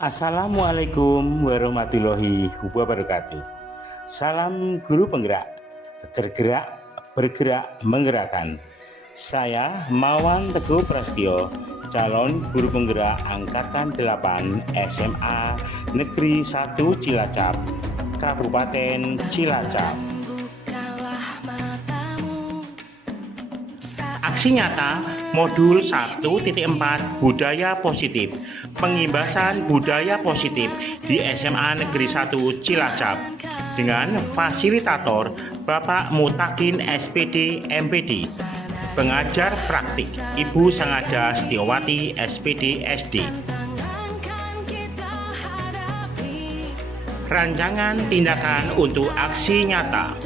Assalamualaikum warahmatullahi wabarakatuh. Salam guru penggerak, tergerak, bergerak, menggerakkan. Saya Mawan Teguh Prastio, calon guru penggerak Angkatan 8 SMA Negeri 1 Cilacap, Kabupaten Cilacap. Aksi nyata modul 1.4 Budaya Positif, pengimbasan budaya positif di SMA Negeri 1 Cilacap dengan fasilitator Bapak Mutakin SPD MPD, pengajar praktik Ibu Sangaja Setiawati SPD SD. Rancangan tindakan untuk aksi nyata.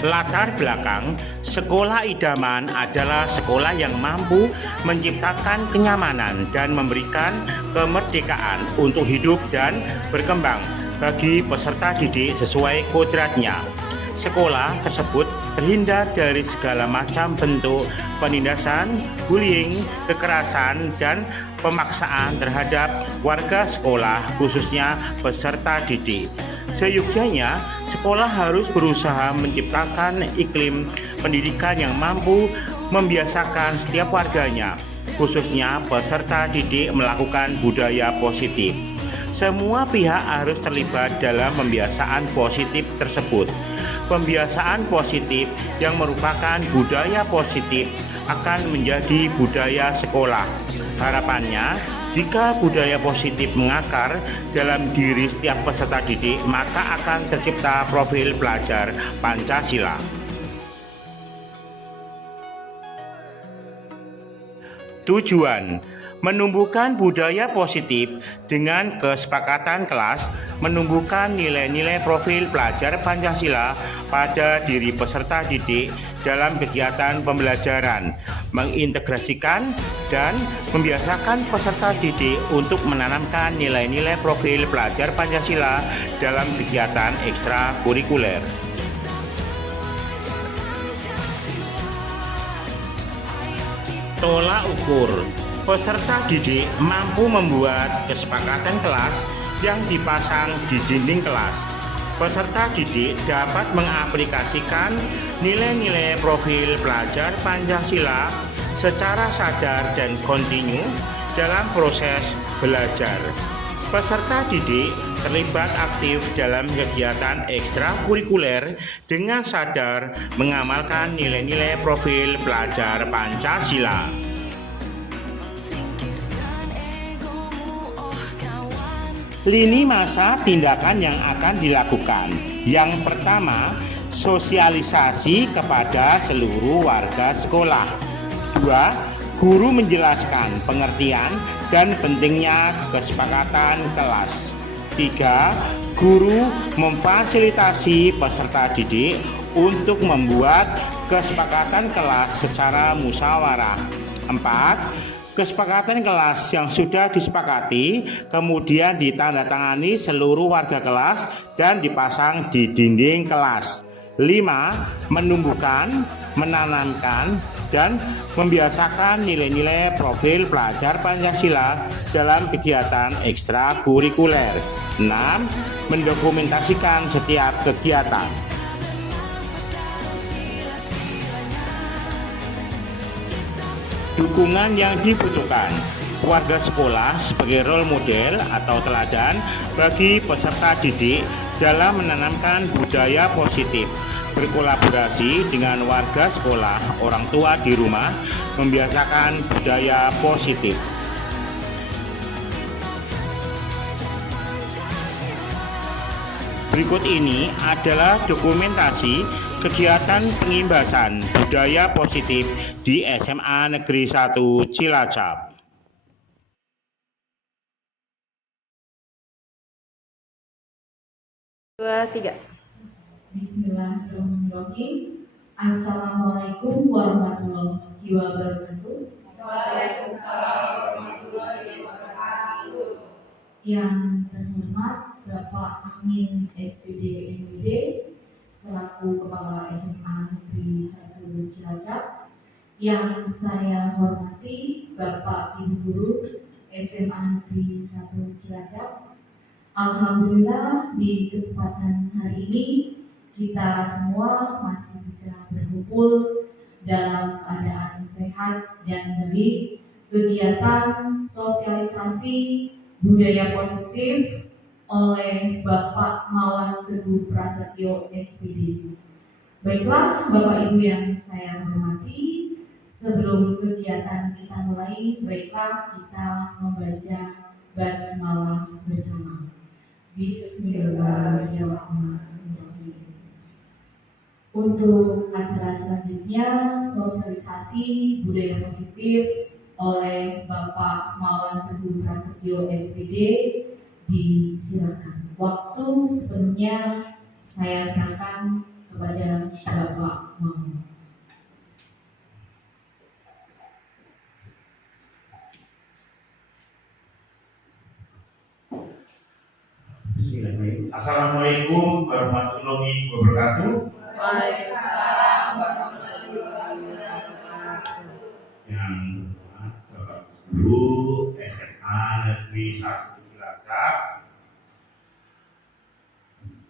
Latar belakang sekolah idaman adalah sekolah yang mampu menciptakan kenyamanan dan memberikan kemerdekaan untuk hidup dan berkembang bagi peserta didik sesuai kodratnya. Sekolah tersebut terhindar dari segala macam bentuk penindasan, bullying, kekerasan, dan pemaksaan terhadap warga sekolah, khususnya peserta didik. Seyogyanya, sekolah harus berusaha menciptakan iklim pendidikan yang mampu membiasakan setiap warganya, khususnya peserta didik, melakukan budaya positif. Semua pihak harus terlibat dalam pembiasaan positif tersebut. Pembiasaan positif yang merupakan budaya positif akan menjadi budaya sekolah. Harapannya, jika budaya positif mengakar dalam diri setiap peserta didik, maka akan tercipta profil pelajar Pancasila. Tujuan: menumbuhkan budaya positif dengan kesepakatan kelas, menumbuhkan nilai-nilai profil pelajar Pancasila pada diri peserta didik dalam kegiatan pembelajaran, mengintegrasikan dan membiasakan peserta didik untuk menanamkan nilai-nilai profil pelajar Pancasila dalam kegiatan ekstrakurikuler. Tolak ukur: peserta didik mampu membuat kesepakatan kelas yang dipasang di dinding kelas. Peserta didik dapat mengaplikasikan nilai-nilai profil pelajar Pancasila secara sadar dan kontinu dalam proses belajar. Peserta didik terlibat aktif dalam kegiatan ekstrakurikuler dengan sadar mengamalkan nilai-nilai profil pelajar Pancasila. Lini masa tindakan yang akan dilakukan. Yang pertama, sosialisasi kepada seluruh warga sekolah. 2. Guru menjelaskan pengertian dan pentingnya kesepakatan kelas. 3. Guru memfasilitasi peserta didik untuk membuat kesepakatan kelas secara musyawarah. 4. Kesepakatan kelas yang sudah disepakati kemudian ditandatangani seluruh warga kelas dan dipasang di dinding kelas. 5. Menumbuhkan, menanamkan, dan membiasakan nilai-nilai profil pelajar Pancasila dalam kegiatan ekstrakurikuler. 6. Mendokumentasikan setiap kegiatan. Dukungan yang dibutuhkan: warga sekolah sebagai role model atau teladan bagi peserta didik dalam menanamkan budaya positif, berkolaborasi dengan warga sekolah, orang tua di rumah, membiasakan budaya positif. Berikut ini adalah dokumentasi kegiatan pengimbasan budaya positif di SMA Negeri 1 Cilacap. Bismillahirrahmanirrahim. Assalamualaikum warahmatullahi wabarakatuh. Waalaikumsalam warahmatullahi wabarakatuh. Yang terhormat Bapak Amin SPD MPD selaku Kepala SMA Negeri 1 Cilacap, yang saya hormati hormati Bapak Ibu Guru SMA Negeri 1 Cilacap. Alhamdulillah di kesempatan hari ini kita semua masih bisa berkumpul dalam keadaan sehat dan baik. Kegiatan sosialisasi budaya positif oleh Bapak Mawan Teguh Prasetyo SPD. Baiklah Bapak Ibu yang saya hormati, sebelum kegiatan kita mulai, baiklah kita membaca basmalah bersama. Bismillahirrahmanirrahim. Untuk acara selanjutnya, sosialisasi budaya positif oleh Bapak Mawan Teguh Prasetyo SPD, disilakan. Waktu sepenuhnya saya serahkan kepada Bapak Mawan. Assalamualaikum warahmatullahi wabarakatuh. Waalaikumsalam warahmatullahi wabarakatuh. Yang Bapak Guru SMA Negeri 1 Cilacap.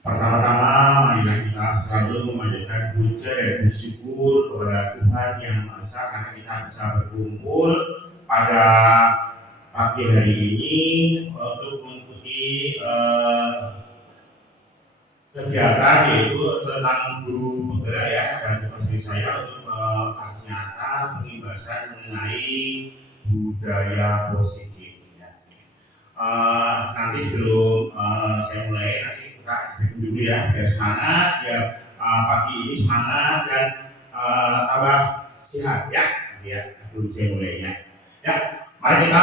Pertama-tama, marilah kita selalu memanjatkan puja dan bersyukur kepada Tuhan Yang Maha Esa karena kita bisa berkumpul pada pagi hari ini untuk mengikuti kegiatan yaitu tentang guru penggerak ya, dan tugas saya untuk kasih nyata pengimbasan mengenai budaya positif ya. Nanti sebelum saya mulai, nanti kita speak dulu ya, biar semangat, biar pagi ini semangat dan tambah sehat ya, ya sebelum saya mulai ya. Ya, mari kita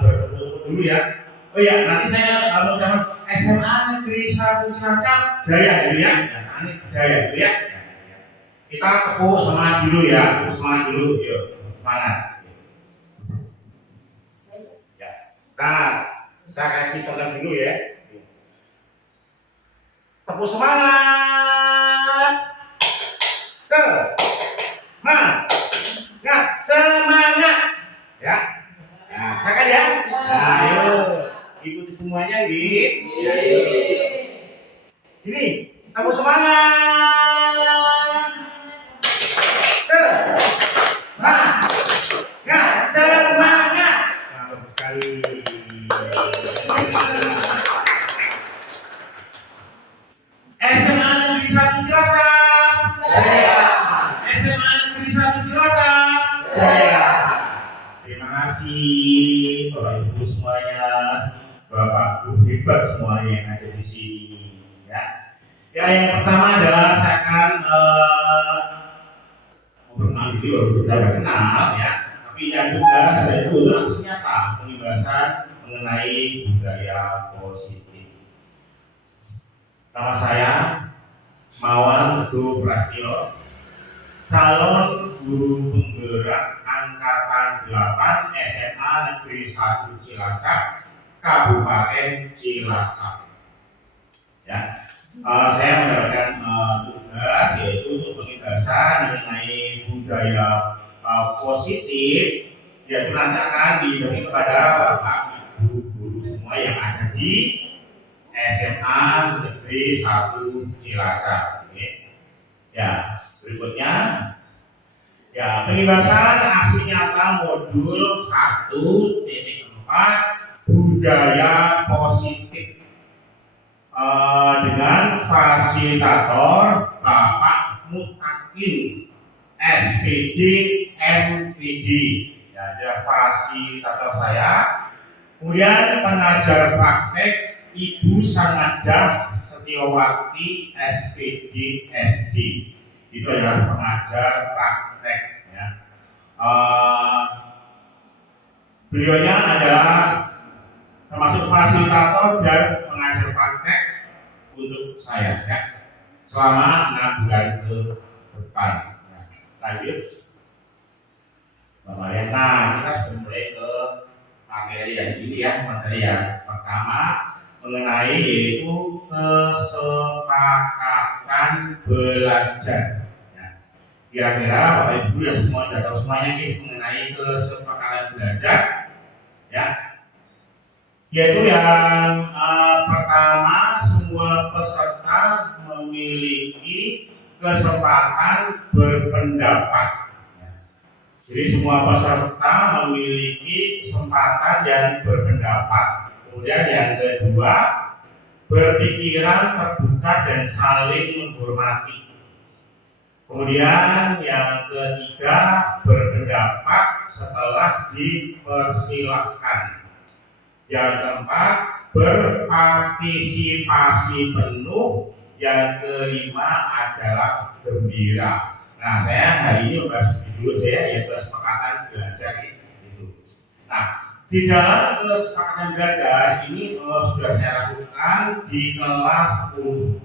bertemu dulu ya. Oh ya, nanti saya mengucapkan SMA Negeri 1 Cilacap Jaya dulu ya. Nanti Jaya dulu ya. Kita tepuk semangat dulu ya, semangat dulu, yuk semangat. Ya, nah saya kasih contoh dulu ya. Tepuk semangat. Semangat. Ya. Nah, silakan ya. Nah, yuk. Ikuti semuanya, gitu. Ini, tepuk semangat. Semangat. Nah, bagus sekali. SMA Negeri 1 Cilacap. Jaya. SMA Negeri 1 Cilacap. Jaya. Terima kasih Bapak Ibu semuanya. Bapak Ibu hebat semuanya yang ada di sini ya. Ya, yang pertama adalah saya akan berenang dulu, kita sudah kenal ya. Tapi yang juga saya itu aksi nyata pengimbasan mengenai budaya positif. Nama saya Mawan Teguh Prasetyo, calon guru penggerak angkatan 8 SMA Negeri 1 Cilacap, Kabupaten Cilacap. Ya, saya mendapatkan tugas yaitu untuk pengimbasan mengenai budaya positif, yaitu nanti akan dibagi kepada Bapak Ibu guru semua yang ada di SMA Negeri 1 Cilacap. Ya, berikutnya ya, pengimbasan aksi nyata modul 1.4 budaya positif dengan fasilitator Bapak Mutakin SPD MPD. Ya, dia fasilitator saya. Kemudian pengajar praktek Ibu Sangadah Setiawati SPD SD. Itu adalah pengajar praktek ya. Beliaunya adalah termasuk fasilitator dan pengajar praktek untuk saya ya, selama 6 bulan ke depan. Lanjut Bapak Lihat. Nah, kita sudah mulai ke materi yang ini ya. Materi yang pertama mengenai yaitu kesepakatan belajar ya. Kira-kira Bapak Ibu yang semua sudah tahu semuanya nih mengenai kesepakatan belajar, ya. Yaitu yang pertama, semua peserta memiliki kesempatan berpendapat. Jadi semua peserta memiliki kesempatan yang berpendapat. Kemudian yang kedua, berpikiran terbuka dan saling menghormati. Kemudian yang ketiga, berpendapat setelah dipersilahkan. Yang keempat, berpartisipasi penuh. Yang kelima adalah gembira. Nah, saya hari ini membahas dulu saya yaitu kesepakatan belajar itu. Nah, di dalam kesepakatan belajar ini sudah saya lakukan di kelas 10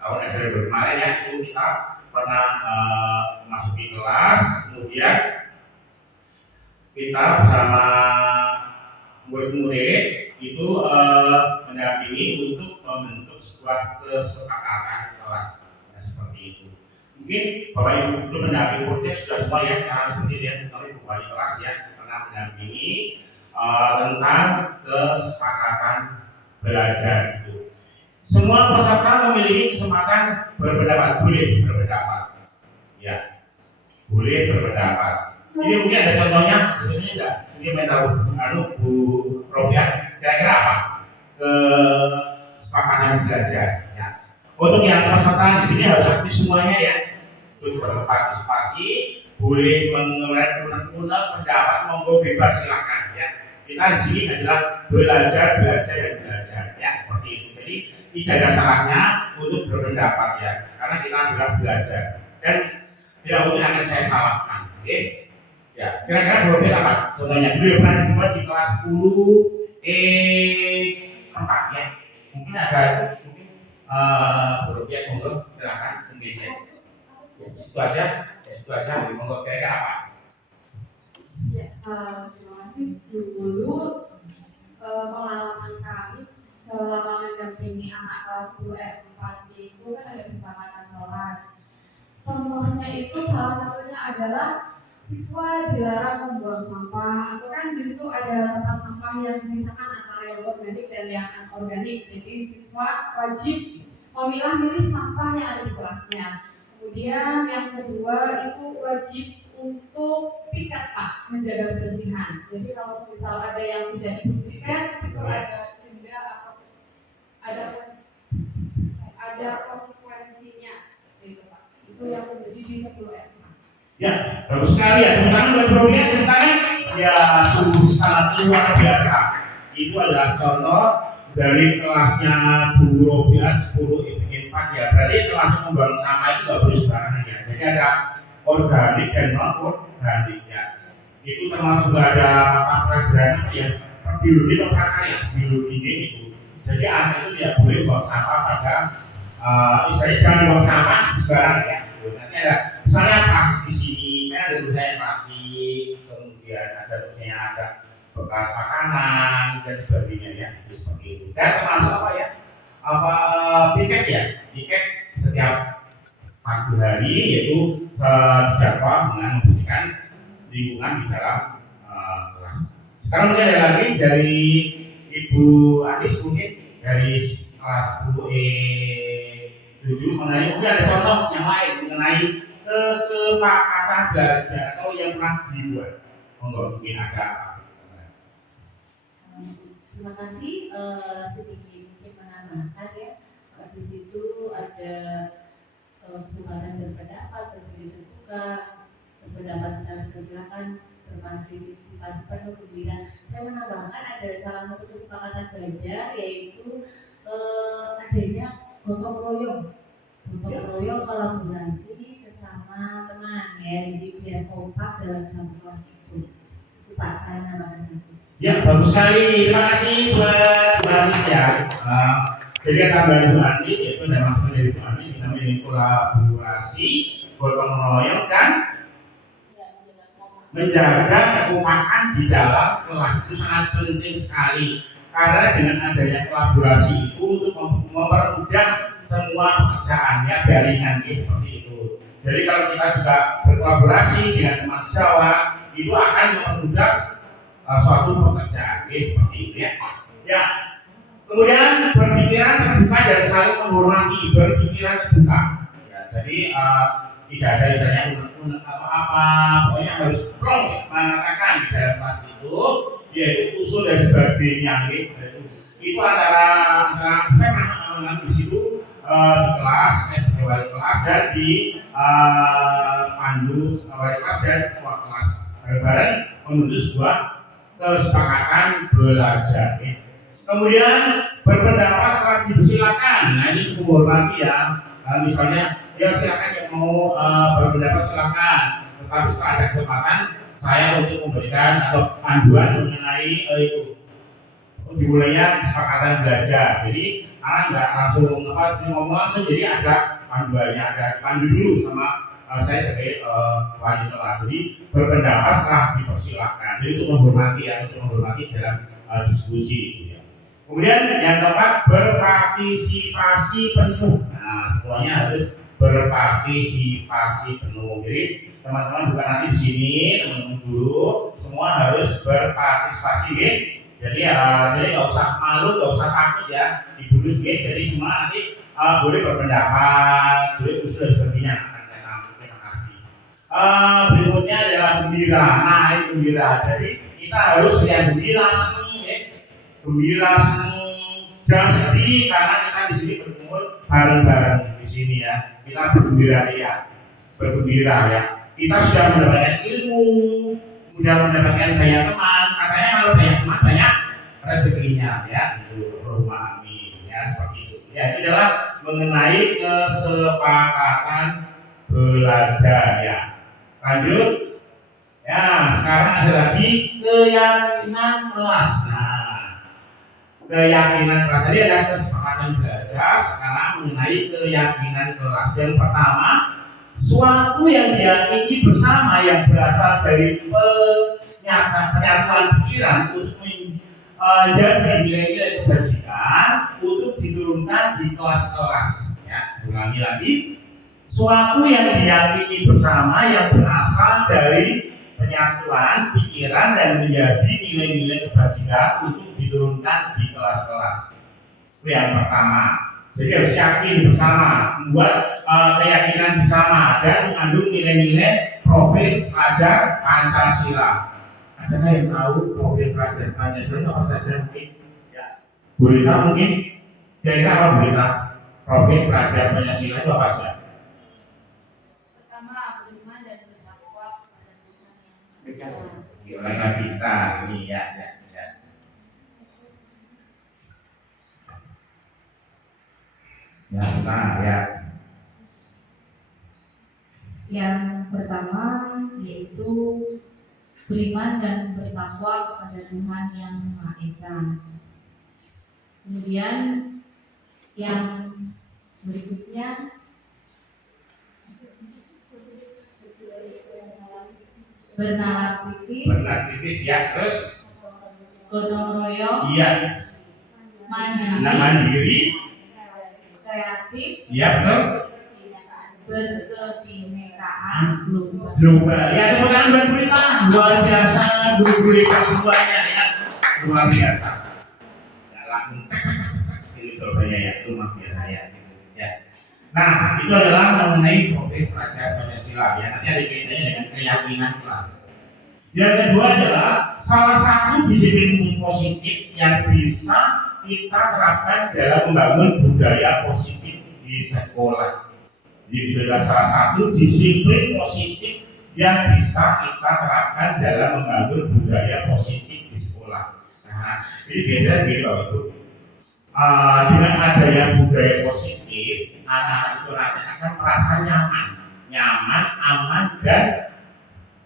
tahun SD kemarin ya. Itu kita pernah masuki kelas, kemudian kita bersama murid-murid itu mendampingi untuk membentuk sebuah kesepakatan kelas. Nah, seperti itu. Mungkin Bapak Ibu belum mendampingi proyek sudah semua ya, karena seperti itu ya, kami bukan di kelas ya, pernah mendampingi tentang kesepakatan belajar itu. Semua peserta memiliki kesempatan berpendapat, boleh berpendapat, ya, boleh berpendapat. Ini mungkin ada contohnya enggak? Ini mau tahu, Bu Robian, kira-kira apa kesepakatan belajar? Ya. Untuk yang peserta di sini harus aktif semuanya ya. Terus berpartisipasi, boleh mengeluarkan pendapat, monggo bebas silakan ya. Kita di sini adalah belajar dan belajar ya, seperti itu. Jadi tidak ada salahnya untuk berpendapat ya, karena kita adalah belajar dan tidak mungkin akan saya salahkan. Oke? Ya, kira-kira berapa apa? Contohnya beliau pernah dibuat di kelas 10 4 ya. Mungkin ada mungkin berapa monggo silakan mungkin ya. Itu aja, monggo kira-kira apa? Ya, terima kasih dulu pengalaman kami selama mendampingi anak kelas 10 R4 itu kan ada kesepakatan kelas. Contohnya itu salah satunya adalah siswa dilarang membuang sampah, atau kan di situ ada tempat sampah yang dipisahkan antara yang organik dan yang anorganik. Jadi siswa wajib memilah-milih sampah yang ada di kelasnya. Kemudian yang kedua itu wajib untuk piket Pak, menjaga kebersihan. Jadi kalau misal ada yang tidak ikut piket, itu ada denda atau ada konsekuensinya, gitu Pak. Itu yang terjadi di 10 R. Ya, bagus sekali ya, teman-teman buat program tentang ya sungguh sangat luar biasa. Itu adalah contoh dari kelasnya Bu Robia 10 IPK 4 ya. Berarti termasuk membuang sampah itu nggak boleh sembarangan ya. Jadi ada organik dan non organik ya. Itu termasuk juga ada mata pelajaran ya, biologi atau prakarya, biologi itu. Jadi anak itu tidak boleh buang sampah pada misalnya jangan buang sampah sembarangan ya. Nanti ada misalnya plastik di sini, kan ada tulisannya plastik, kemudian ada tulisannya ada bekas makanan dan sebagainya ya, itu seperti itu. Dan termasuk apa ya? Piket ya, piket setiap pagi hari yaitu dijadwal dengan membersihkan lingkungan di dalam kelas. Sekarang mungkin ada lagi dari Ibu Anis mungkin dari kelas 10E7 mengenai mungkin ada contoh yang lain mengenai kesepakatan belajar atau yang pernah dibuat. Mungkin ada apa? Terima kasih, sedikit mungkin menambahkan ya. Di situ ada kesempatan berpendapat, berbeda terbuka, berpendapat secara silakan, berpartisipasi penuh gembira. Saya menambahkan ada salah satu kesepakatan belajar yaitu adanya gotong royong kolaborasi sesama teman ya, jadi biar kompak dalam satu kelas itu Pak, saya nambahkan satu. Ya, bagus sekali, terima kasih buat Mbak Anis ya. Jadi tambahan Bu Anis yaitu ada masukan dari Bu Anis yang namanya kolaborasi, gotong royong dan menjaga kekompakan di dalam kelas itu sangat penting sekali. Karena dengan adanya kolaborasi itu untuk mempermudah semua pekerjaannya jaringan seperti itu. Jadi kalau kita juga berkolaborasi dengan teman sejawat, itu akan mempermudah suatu pekerjaan, seperti itu ya. Ya. Kemudian berpikiran terbuka dan saling menghormati, berpikiran terbuka. Ya, jadi tidak ada istilahnya unek-unek atau apa, pokoknya harus plong ya, mengatakan di dalam kelas itu, yaitu usul dan sebagainya. Itu antara saya pernah di situ di kelas, sebagai wali kelas dan di pandu wali kelas dan ketua kelas bareng-bareng menuju sebuah kesepakatan belajar. Kemudian berpendapat secara dipersilakan. Nah ini cukup hormati ya. Misalnya ya silakan yang mau berpendapat silakan. Tetapi setelah ada kesempatan saya untuk memberikan atau panduan mengenai itu. Dimulainya kesepakatan belajar. Jadi anak nggak langsung ngomong langsung. Jadi ada panduannya, ada pandu dulu sama saya sebagai wali kelas. Jadi berpendapat setelah dipersilakan. Jadi untuk menghormati ya, untuk menghormati dalam diskusi. Kemudian yang keempat, berpartisipasi penuh. Nah, semuanya harus berpartisipasi penuh. Jadi teman-teman bukan nanti di sini, teman-teman guru semua harus berpartisipasi. Jadi jadi nggak usah malu, nggak usah takut ya, dibulus. Jadi semua nanti boleh berpendapat, boleh usul dan sebagainya. Terima kasih. Berikutnya adalah gembira. Nah, ini gembira. Jadi kita harus lihat gembira, senang. Gembira, senang, jangan sedih karena kita di sini berkumpul bareng-bareng di sini ya. Kita bergembira ya, Kita sudah mendapatkan ilmu, sudah mendapatkan banyak teman. Katanya kalau banyak teman banyak rezekinya ya. Itu rumah amin ya seperti itu. Ya itu adalah mengenai kesepakatan belajar ya. Lanjut. Ya sekarang ada lagi keyakinan kelas. Keyakinan kelas tadi ada kesepakatan belajar, sekarang mengenai keyakinan kelas. Yang pertama, suatu yang diyakini bersama yang berasal dari penyatuan pikiran untuk menjadi nilai-nilai kebajikan untuk diturunkan di kelas-kelas. Ya, ulangi lagi, suatu yang diyakini bersama yang berasal dari penyatuan pikiran dan menjadi nilai-nilai kebajikan untuk diturunkan di kelas-kelas. Itu yang pertama. Jadi harus yakin bersama, membuat keyakinan bersama dan mengandung nilai-nilai profil pelajar Pancasila. Adakah yang tahu profil pelajar Pancasila itu apa saja mungkin? Ya. Boleh tahu mungkin? Kira-kira apa boleh tahu? Profil pelajar Pancasila itu apa saja? Pertama, beriman dan bertakwa kepada Tuhan yang Oleh kita ini ya. Ya. Yang pertama yaitu beriman dan bertakwa kepada Tuhan yang Maha Esa. Kemudian yang berikutnya bernalar kritis Ya, terus gotong royong, iya, mandiri, kreatif, iya betul. berkebinekaan Global. Ya, tepuk tangan buat Gurita. Luar biasa guru-guru semuanya ya. Luar biasa. Ya, langsung ini jawabannya ya, itu maksudnya saya. Ya. Nah, itu adalah mengenai profil pelajar Pancasila. Ya, nanti ada kaitannya dengan keyakinan kelas. Yang kedua adalah salah satu disiplin positif yang bisa kita terapkan dalam membangun budaya positif di sekolah. Jadi itu adalah salah satu disiplin positif yang bisa kita terapkan dalam membangun budaya positif di sekolah. Nah, ini biasanya gitu itu. Dengan adanya budaya positif, anak-anak itu nanti akan merasa nyaman, aman dan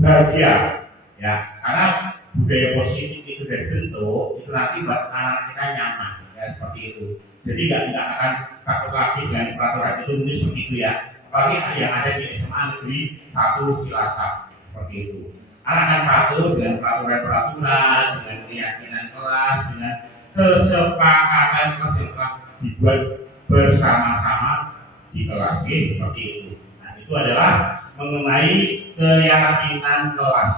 bahagia. Ya, karena budaya positif itu dari bentuk itu nanti buat anak kita nyaman, ya seperti itu. Jadi nggak akan takut lagi dengan peraturan itu mungkin seperti itu ya. Apalagi yang ada di SMA Negeri 1 Cilacap seperti itu. Anak akan patuh dengan peraturan-peraturan, dengan keyakinan kelas, dengan kesepakatan kelas yang telah dibuat bersama-sama di kelas seperti itu. Nah itu adalah mengenai keyakinan kelas.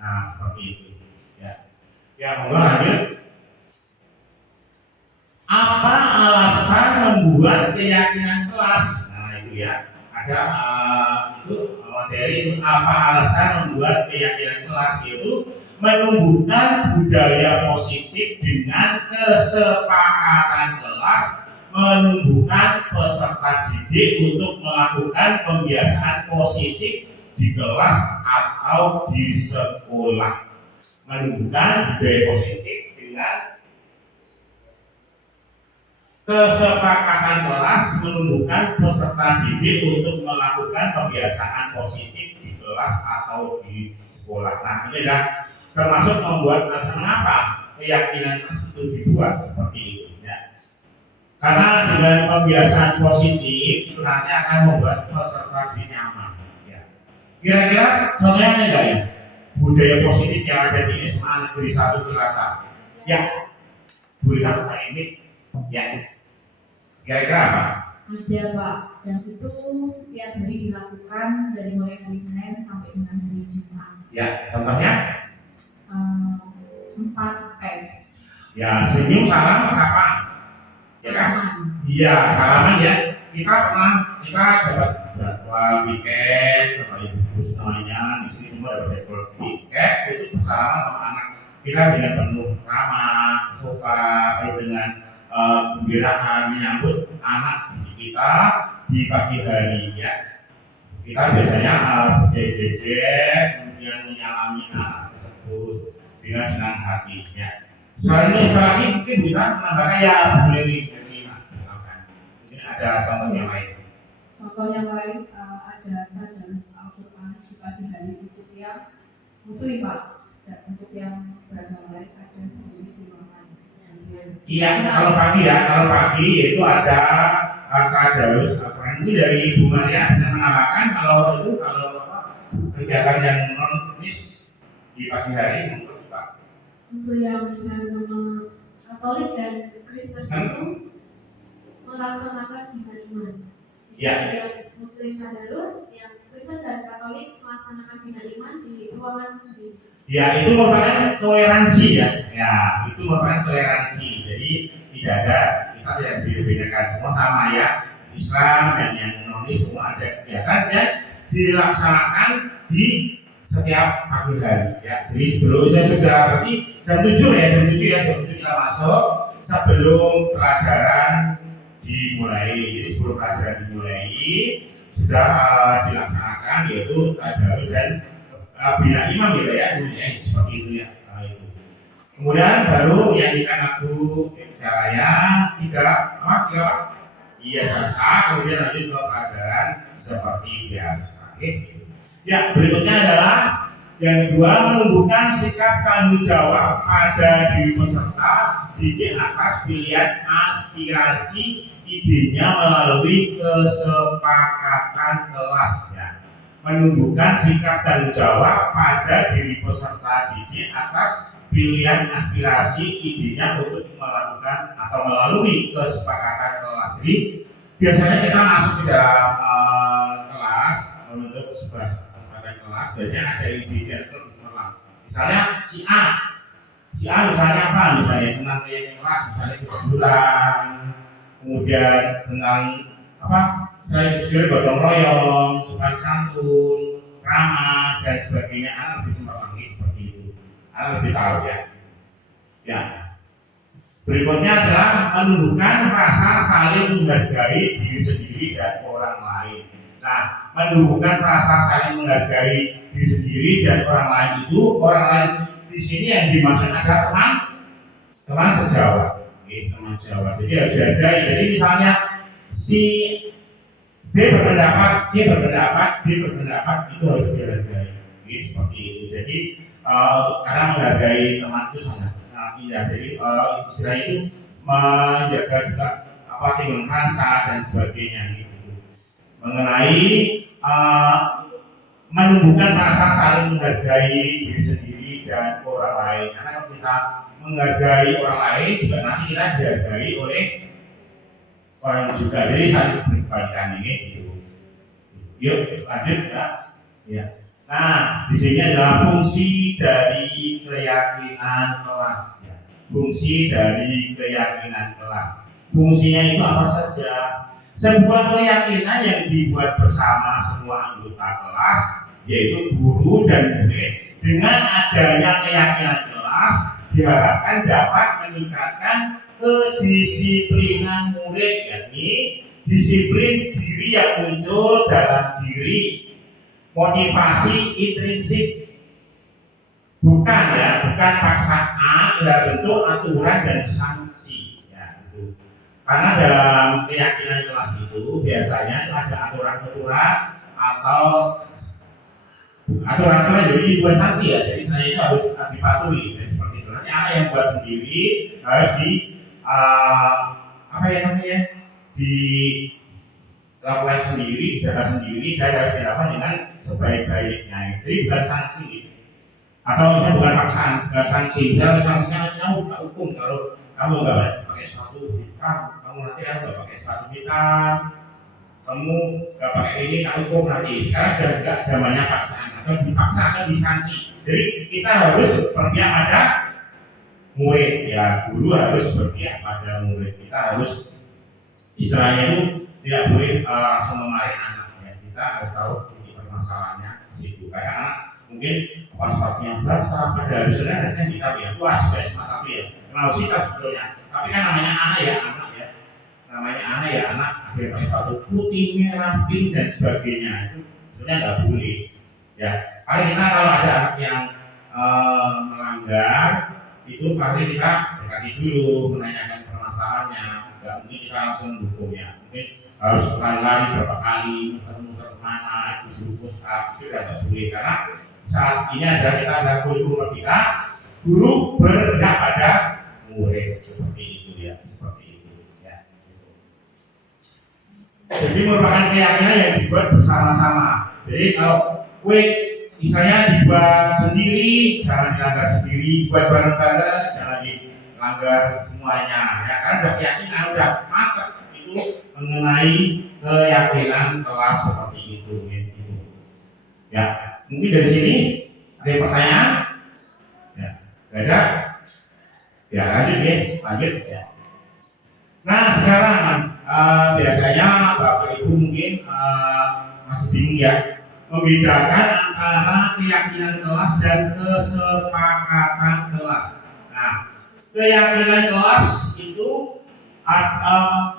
Nah, seperti itu. Ya, yang lanjut. Apa alasan membuat keyakinan kelas? Nah, itu ya. Ada itu materi itu apa alasan membuat keyakinan kelas, yaitu menumbuhkan budaya positif dengan kesepakatan kelas, menumbuhkan peserta didik untuk melakukan pembiasaan positif di kelas atau di sekolah. Menumbuhkan budaya positif dengan kesepakatan kelas, menumbuhkan peserta didik untuk melakukan pembiasaan positif di kelas atau di sekolah. Nah, ini adalah termasuk membuat mengapa keyakinan itu dibuat seperti itu ya. Karena dengan pembiasaan positif itu nanti akan membuat peserta didik nyaman ya. Kira-kira contohnya enggak ya? Budaya positif yang ada di SMA Negeri 1 Cilacap. Ya. Berikan Pak ini ya. Kira-kira apa? Ada Pak, dan itu setiap hari dilakukan dari mulai hari Senin sampai dengan hari Jumat. Ya, contohnya? 4S. Ya, senyum, salam, sapa. Ya kan? Iya, salaman ya. Kita dapat jadwal tiket, Bapak Ibu semuanya, di sini semua dapat jadwal tiket, itu bersalaman sama anak kita dengan penuh ramah, sopan, dengan gembiraan menyambut anak kita di pagi hari ya. Kita biasanya berjejer, kemudian menyalami anak tersebut dengan senang hati ya. Selain itu lagi mungkin kita menambahkan ya boleh silakan. Mungkin ada contoh yang lain. Contoh yang lain ada tadarus Al-Quran di pagi hari untuk yang muslim Pak, dan untuk yang beragama lain ada sendiri di ruangan. Iya, kalau pagi itu ada tadarus Al-Quran itu dari Ibu Maria bisa menambahkan kalau kegiatan yang non mis di pagi hari menurut Pak. Untuk yang beragama Katolik dan Kristen itu melaksanakan binaliman. Ya. Yang Muslim tadarus, yang Kristen dan Katolik melaksanakan binaliman di ruangan sendiri. Ya, itu merupakan toleransi ya. Ya, itu merupakan toleransi. Jadi tidak ada, kita tidak bedakan, semua sama ya. Islam dan yang non semua ada kegiatan dan dilaksanakan di setiap pagi hari ya. Jadi sebelumnya sudah berarti jam 7 kita masuk sebelum pelajaran dimulai. Jadi sebelum pelajaran dimulai sudah dilaksanakan yaitu tadarus dan bina imam gitu ya, seperti itu ya. Itu. Kemudian baru menyanyikan lagu Raya tidak iya biasa, kemudian lanjut ke pelajaran seperti biasa. Ya, berikutnya adalah yang kedua, menumbuhkan sikap tanggung jawab pada diri peserta didik atas pilihan aspirasi idenya melalui kesepakatan kelasnya. Menumbuhkan sikap tanggung jawab pada diri peserta didik atas pilihan aspirasi idenya untuk melakukan atau melalui kesepakatan kelas. Jadi biasanya kita masuk ke dalam kelas untuk sebuah kesepakatan kelas, biasanya ada ide dan kelas. Misalnya si A misalnya apa? Misalnya tentang keyakinan kelas, misalnya kejujuran, kemudian tentang apa? Selain gotong royong, sopan santun, ramah dan sebagainya. Anak lebih sempat lagi seperti itu. Anak lebih tahu ya. Ya. Berikutnya adalah menumbuhkan rasa saling menghargai diri sendiri dan orang lain. Nah, menumbuhkan rasa saling menghargai diri sendiri dan orang lain itu, orang lain di sini yang dimaksud ada teman sejawat. Teman sejawat. Jadi harus dihargai. Jadi misalnya si B berpendapat, C berpendapat, D berpendapat, itu harus dihargai. Seperti itu. Jadi karena menghargai teman itu sangat indah. Jadi istilah itu menjaga juga timbul rasa dan sebagainya gitu. Mengenai menumbuhkan rasa saling menghargai diri sendiri dan orang lain. Karena kalau kita menghargai orang lain juga nanti kita dihargai oleh orang juga. Jadi saling berbalikan ini gitu. Yuk lanjut ya. Ya. Nah, di sini adalah fungsi dari keyakinan kelas. Ya. Fungsi dari keyakinan kelas. Fungsinya itu apa saja? Sebuah keyakinan yang dibuat bersama semua anggota kelas, yaitu guru dan murid. Dengan adanya keyakinan kelas, diharapkan dapat meningkatkan kedisiplinan murid, yakni disiplin diri yang muncul dalam diri, motivasi intrinsik, bukan paksaan dalam bentuk aturan dan sanksi. Ya, itu. Karena dalam keyakinan kelas itu biasanya itu ada aturan-aturan atau aturan-aturan jadi dibuat sanksi ya, jadi sebenarnya itu harus dipatuhi. Jadi seperti itu. Nanti anak yang buat sendiri harus dilakukan sendiri, dijaga sendiri, dan harus dilakukan dengan sebaik-baiknya. Jadi bukan sanksi gitu. Atau misalnya bukan paksaan, bukan sanksi. Misalnya sanksinya kamu tak hukum kalau kamu nggak pakai sepatu hitam, kamu nanti harus nggak pakai sepatu hitam, kamu nggak pakai ini tak hukum nanti. Sekarang udah nggak zamannya paksaan atau dipaksa atau disanksi. Jadi kita harus berpihak pada murid, ya guru harus berpihak pada murid. Kita harus istilahnya itu tidak boleh langsung memarahi anak ya. Kita harus tahu ini permasalahannya di situ. Karena anak mungkin sepatunya basah, padahal sebenarnya kita ya puas sebagai semua tapi ya mau kita sebetulnya. Tapi kan namanya anak ya, namanya anak ya anak. Ada pakai sepatu putih, merah, pink dan sebagainya itu sebenarnya nggak boleh. Ya, paling kita kalau ada anak yang melanggar itu pasti kita dekati dulu, menanyakan permasalahannya. Nggak mungkin kita langsung menghukumnya. Mungkin harus lari berapa kali, muter-muter kemana, disuruh push up, itu tidak boleh. Karena saat ini adalah kita ada kurikulum merdeka, guru berpihak pada murid seperti itu ya, seperti itu ya. Jadi merupakan keyakinan yang dibuat bersama-sama. Jadi kalau kue misalnya dibuat sendiri, jangan dilanggar sendiri, buat bareng-bareng, jangan dilanggar semuanya. Ya kan udah keyakinan, udah mantap itu mengenai keyakinan kelas seperti itu. Gitu. Ya, mungkin dari sini ada pertanyaan? Ya, ada? Ya lanjut ya, lanjut ya. Nah sekarang biasanya Bapak Ibu mungkin masih bingung ya membedakan antara keyakinan kelas dan kesepakatan kelas. Nah, keyakinan kelas itu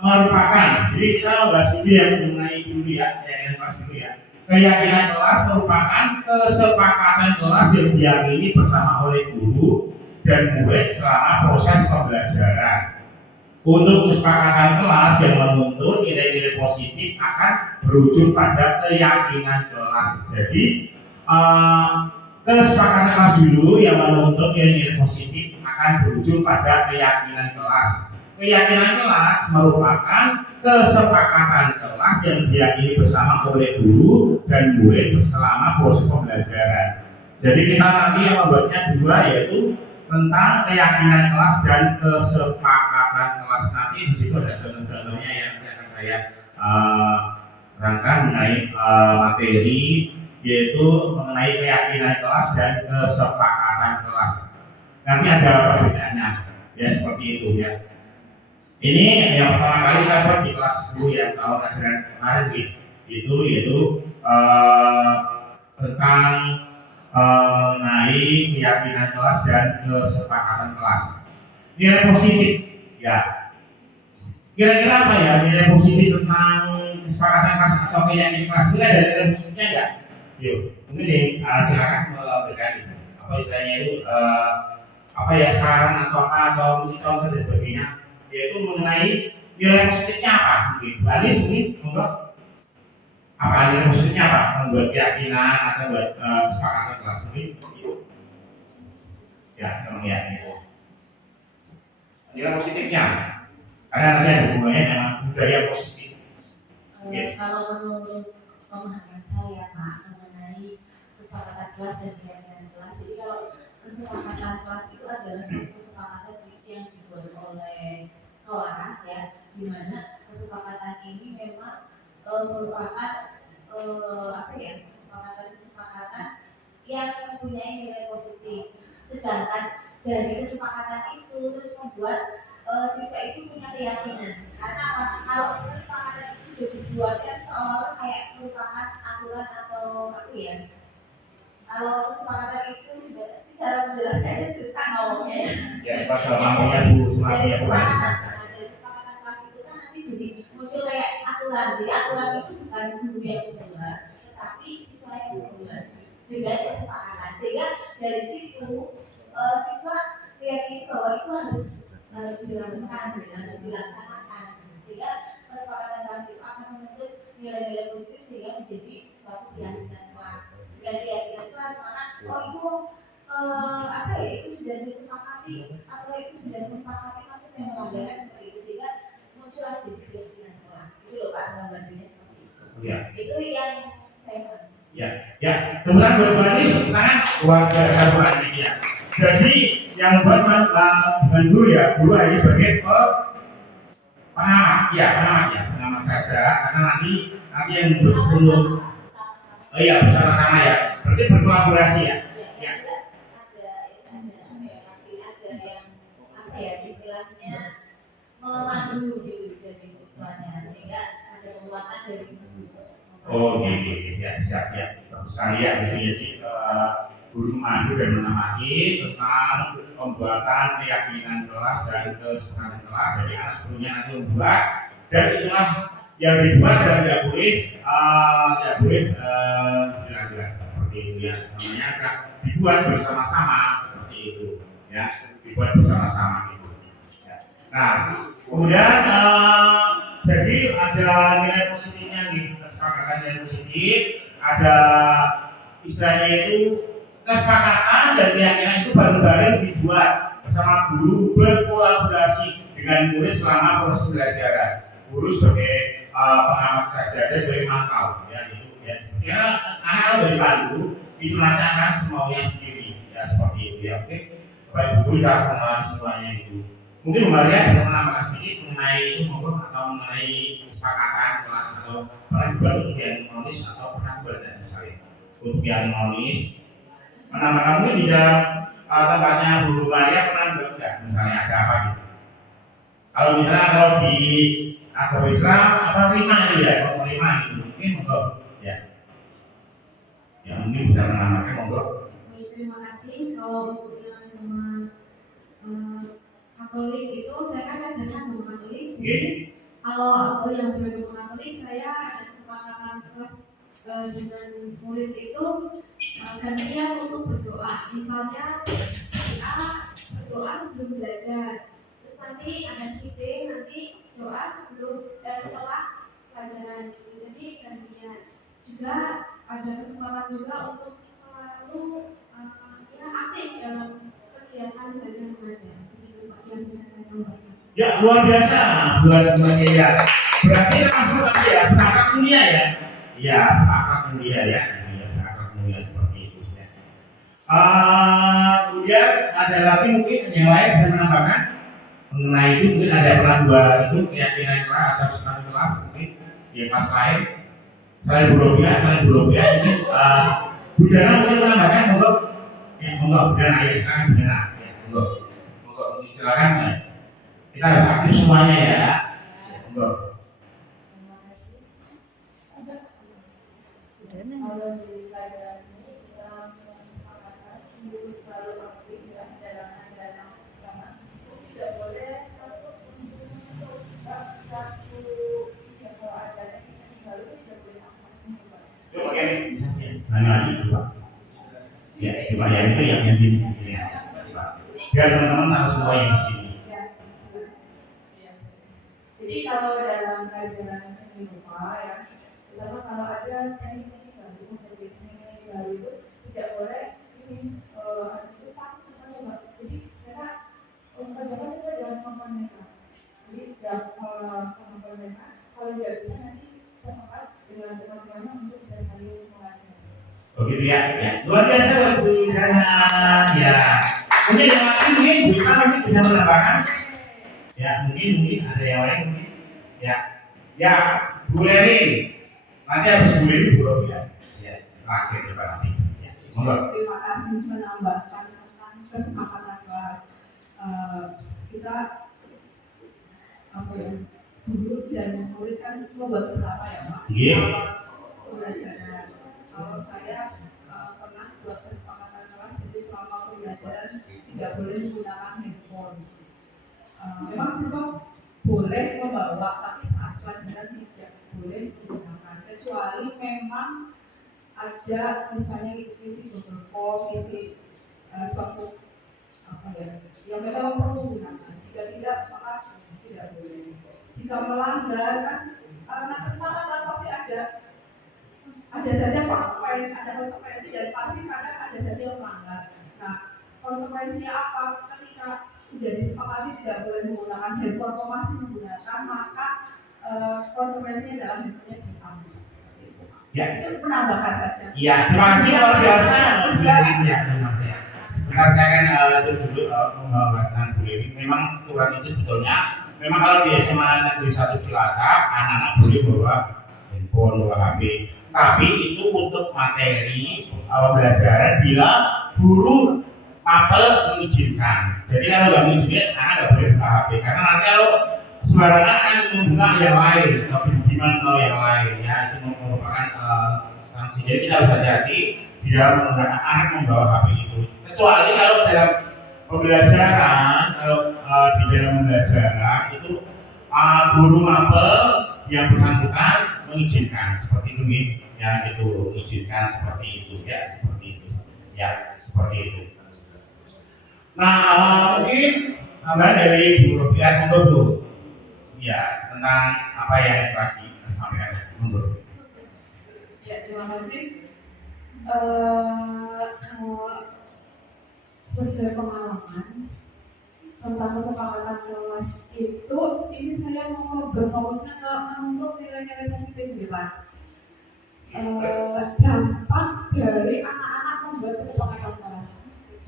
merupakan, jadi kita bahas dulu ya mengenai dulu ya keyakinan kelas dulu ya. Keyakinan kelas merupakan kesepakatan kelas yang diyakini bersama oleh guru dan murid selama proses pembelajaran. Untuk kesepakatan kelas yang menuntut nilai-nilai positif akan berujung pada keyakinan kelas. Jadi kesepakatan kelas dulu yang menuntut nilai-nilai positif akan berujung pada keyakinan kelas. Keyakinan kelas merupakan kesepakatan kelas yang diyakini bersama oleh guru dan murid selama proses pembelajaran. Jadi kita nanti yang membuatnya dua, yaitu tentang keyakinan kelas dan kesepakatan kelas. Nanti di situ ada contoh-contohnya yang akan saya rangkai mengenai materi, yaitu mengenai keyakinan kelas dan kesepakatan kelas. Nanti ada perbedaannya, ya seperti itu ya. Ini yang pertama kali kita buat di kelas 10 ya tahun ajaran kemarin itu yaitu tentang mengenai keyakinan kelas dan kesepakatan kelas. Nilai positif ya. Kira-kira apa ya nilai positif tentang kesepakatan kelas atau keyakinan kelas? Ini ada nilai positifnya enggak? Yuk, mungkin silakan memberikan apa istilahnya itu apa ya saran atau mungkin contoh dan sebagainya. Yaitu mengenai nilai positifnya apa? Mungkin Bu Anis mungkin monggo. Apa nilai positifnya apa? Membuat keyakinan atau buat kesepakatan kelas mungkin itu. Ya, memang ya itu. Nilai positifnya, karena nanti ada hubungannya dengan budaya positif. Kalau menurut pemahaman saya Pak mengenai kesepakatan kelas dan keyakinan kelas, jadi kalau kesepakatan kelas itu adalah suatu kesepakatan yang dibuat oleh kelas ya, di mana kesepakatan ini memang merupakan kesepakatan yang mempunyai nilai positif. Sedangkan dari kesepakatan itu terus membuat siswa itu punya keyakinan. Karena apa? Kalau kesepakatan itu sudah dibuatkan seolah-olah kayak merupakan aturan atau apa ya? Kalau kesepakatan itu sudah secara menjelaskannya susah ngomongnya. Ya, pasal namanya Bu Dari Sumarti. kesepakatan kelas itu kan nanti jadi muncul kayak aturan. Jadi aturan itu bukan guru yang membuat, tetapi siswa yang membuat dengan kesepakatan. Sehingga dari situ siswa meyakini bahwa itu harus dilakukan, harus dilaksanakan. Sehingga kesepakatan kelas itu akan membentuk nilai-nilai positif sehingga menjadi suatu keyakinan kelas. Dengan keyakinan kelas, mana itu apa ya, itu sudah disepakati atau itu sudah disepakati masih saya melanggarkan seperti itu, sehingga muncullah jadi keyakinan kelas. Itu loh Pak, gambarnya seperti itu. Ya. Itu yang saya pahami. Ya, teman-teman berbaris tangan luar biasa berani ya. Jadi yang buat bukan guru ya, guru hanya sebagai pengamat saja, karena nanti yang bersebelum bersama-sama ya, berarti berkolaborasi ya. Ya, jelas ada yang istilahnya memandu gitu dari siswanya, sehingga ada penguatan dari guru. Oh, ya, siap ya. Terus sekali ya, jadi guru memandu dan mengamati tentang pembuatan keyakinan kelas dan kesepakatan kelas. Jadi anak sebelumnya nanti membuat, dan itulah yang dibuat dan tidak boleh seperti itu ya. Namanya kan dibuat bersama-sama seperti itu ya, dibuat bersama-sama gitu. Ya. Nah, kemudian jadi ada nilai positifnya nih, kesepakatan nilai positif, ada istilahnya itu kesepakatan dan keyakinan itu bareng-bareng dibuat bersama guru, berkolaborasi dengan murid selama proses pembelajaran. Guru sebagai pengamat saja dan sebagai mantau ya gitu ya. Ya anak dari pandu itu nanti akan semaunya sendiri ya, seperti itu ya. Oke, Bapak Ibu sudah mengalami semuanya itu. Mungkin Maria bisa menambahkan sedikit mengenai itu atau mengenai kesepakatan kelas atau pernah dibuat untuk yang nonis atau pernah dibuat misalnya untuk yang nonis. Menambahkan mungkin di dalam tempatnya Bu Maria pernah enggak misalnya ada apa gitu. Kalau misalnya di agama Islam apa terima itu ya, kalau terima gitu mungkin monggo ya. Ya mungkin bisa menambahkan monggo. Terima kasih. Kalau untuk yang agama Katolik itu saya kan ngajarnya agama Katolik. Jadi kalau yang beragama Katolik saya ada kesepakatan kelas dengan murid itu gantian untuk berdoa. Misalnya si A berdoa sebelum belajar, terus nanti ada si B nanti doa setelah pelajaran. Jadi gantian. Juga ada kesempatan juga untuk selalu aktif dalam kegiatan belajar mengajar. Begitu Pak yang bisa saya tambahkan. Ya luar biasa buat semuanya ya. Berarti langsung tadi ya berangkat mulia ya. Iya berangkat mulia ya. Berangkat mulia seperti itu ya. Kemudian ada lagi mungkin yang lain bisa menambahkan mengenai itu, mungkin ada pernah buat itu keyakinan kelas atau semangat kelas mungkin di kelas lain. Selain Burovia ini Budana mungkin menambahkan monggo Budana ya, sekarang Budana ya, monggo silakan ya. Kita harus aktif semuanya ya. Monggo. Kalau di pelajaran ini kita mengatakan guru selalu aktif dalam ajaran agama. Tidak boleh takut untuk satu ya, kalau ajaran kita baru tidak boleh takut mencoba. Coba ini lagi Pak. Ya, coba yang itu yang di sini ya. Biar teman-teman tahu semua yang di sini. Jadi kalau dalam pelajaran seni rupa ya, terutama kalau ada teknik-teknik baru itu tidak boleh ini itu takut mencoba. Jadi mereka mencoba sesuai dengan kemampuan mereka. Jadi kemampuan mereka kalau tidak bisa nanti sepakat dengan teman-temannya untuk bisa saling mengajar. Begitu ya. Luar biasa buat Bu Dana ya. Mungkin yang lain mungkin Bu Dana mungkin bisa menambahkan. Ya mungkin ada yang lain mungkin. Ya Bu Lerin Nanti habis bullying buruk ya. Ya, terakhir coba nanti. Ya, monggo. Terima kasih menambahkan tentang kesepakatan kelas. Kita apa ya, guru dan murid kan membuat bersama ya Pak. Iya. Pembelajaran. Kalau saya pernah buat kesepakatan kelas, jadi selama pembelajaran tidak boleh menggunakan handphone. Memang siswa boleh membawa, tapi saat pelajaran tidak boleh digunakan, kecuali memang ada misalnya isi Google Form, isi suatu apa ya, yang memang perlu digunakan. Jika tidak, maka tidak boleh. Jika melanggar kan, karena kesepakatan pasti ada saja konsekuensi dan pasti kadang ada saja yang melanggar. Nah, konsekuensinya apa? Ketika sudah disepakati tidak boleh menggunakan handphone atau masih menggunakan, maka konsekuensinya adalah handphonenya diambil. Ya. Itu menambahkan saja. Iya, terima kasih luar biasa. Ya, benar saya kan itu dulu membahas tentang bullying. Memang aturan itu sebetulnya, memang kalau di SMA Negeri 1 Cilacap, anak-anak boleh bawa handphone, bawa HP. Tapi itu untuk materi pembelajaran bila guru apel mengizinkan. Jadi kalau nggak mengizinkan, anak nggak boleh buka HP. Karena nanti kalau sembarangan kan membuka yang lain, atau gimana yang lain ya, itu merupakan sanksi. Jadi kita harus hati-hati di dalam menggunakan anak membawa HP itu. Kecuali kalau dalam pembelajaran, di dalam pembelajaran itu guru mapel yang bersangkutan mengizinkan seperti itu nih, ya itu mengizinkan seperti itu ya, seperti itu ya, seperti itu. Nah mungkin tambahan dari Bu Robiah dulu ya tentang apa yang tadi disampaikan dulu. Ya, terima kasih. Sesuai pengalaman tentang kesepakatan kelas itu, ini saya mau berfokusnya ke untuk nilai-nilai positif gitu Pak. Dampak dari anak-anak membuat kesepakatan kelas.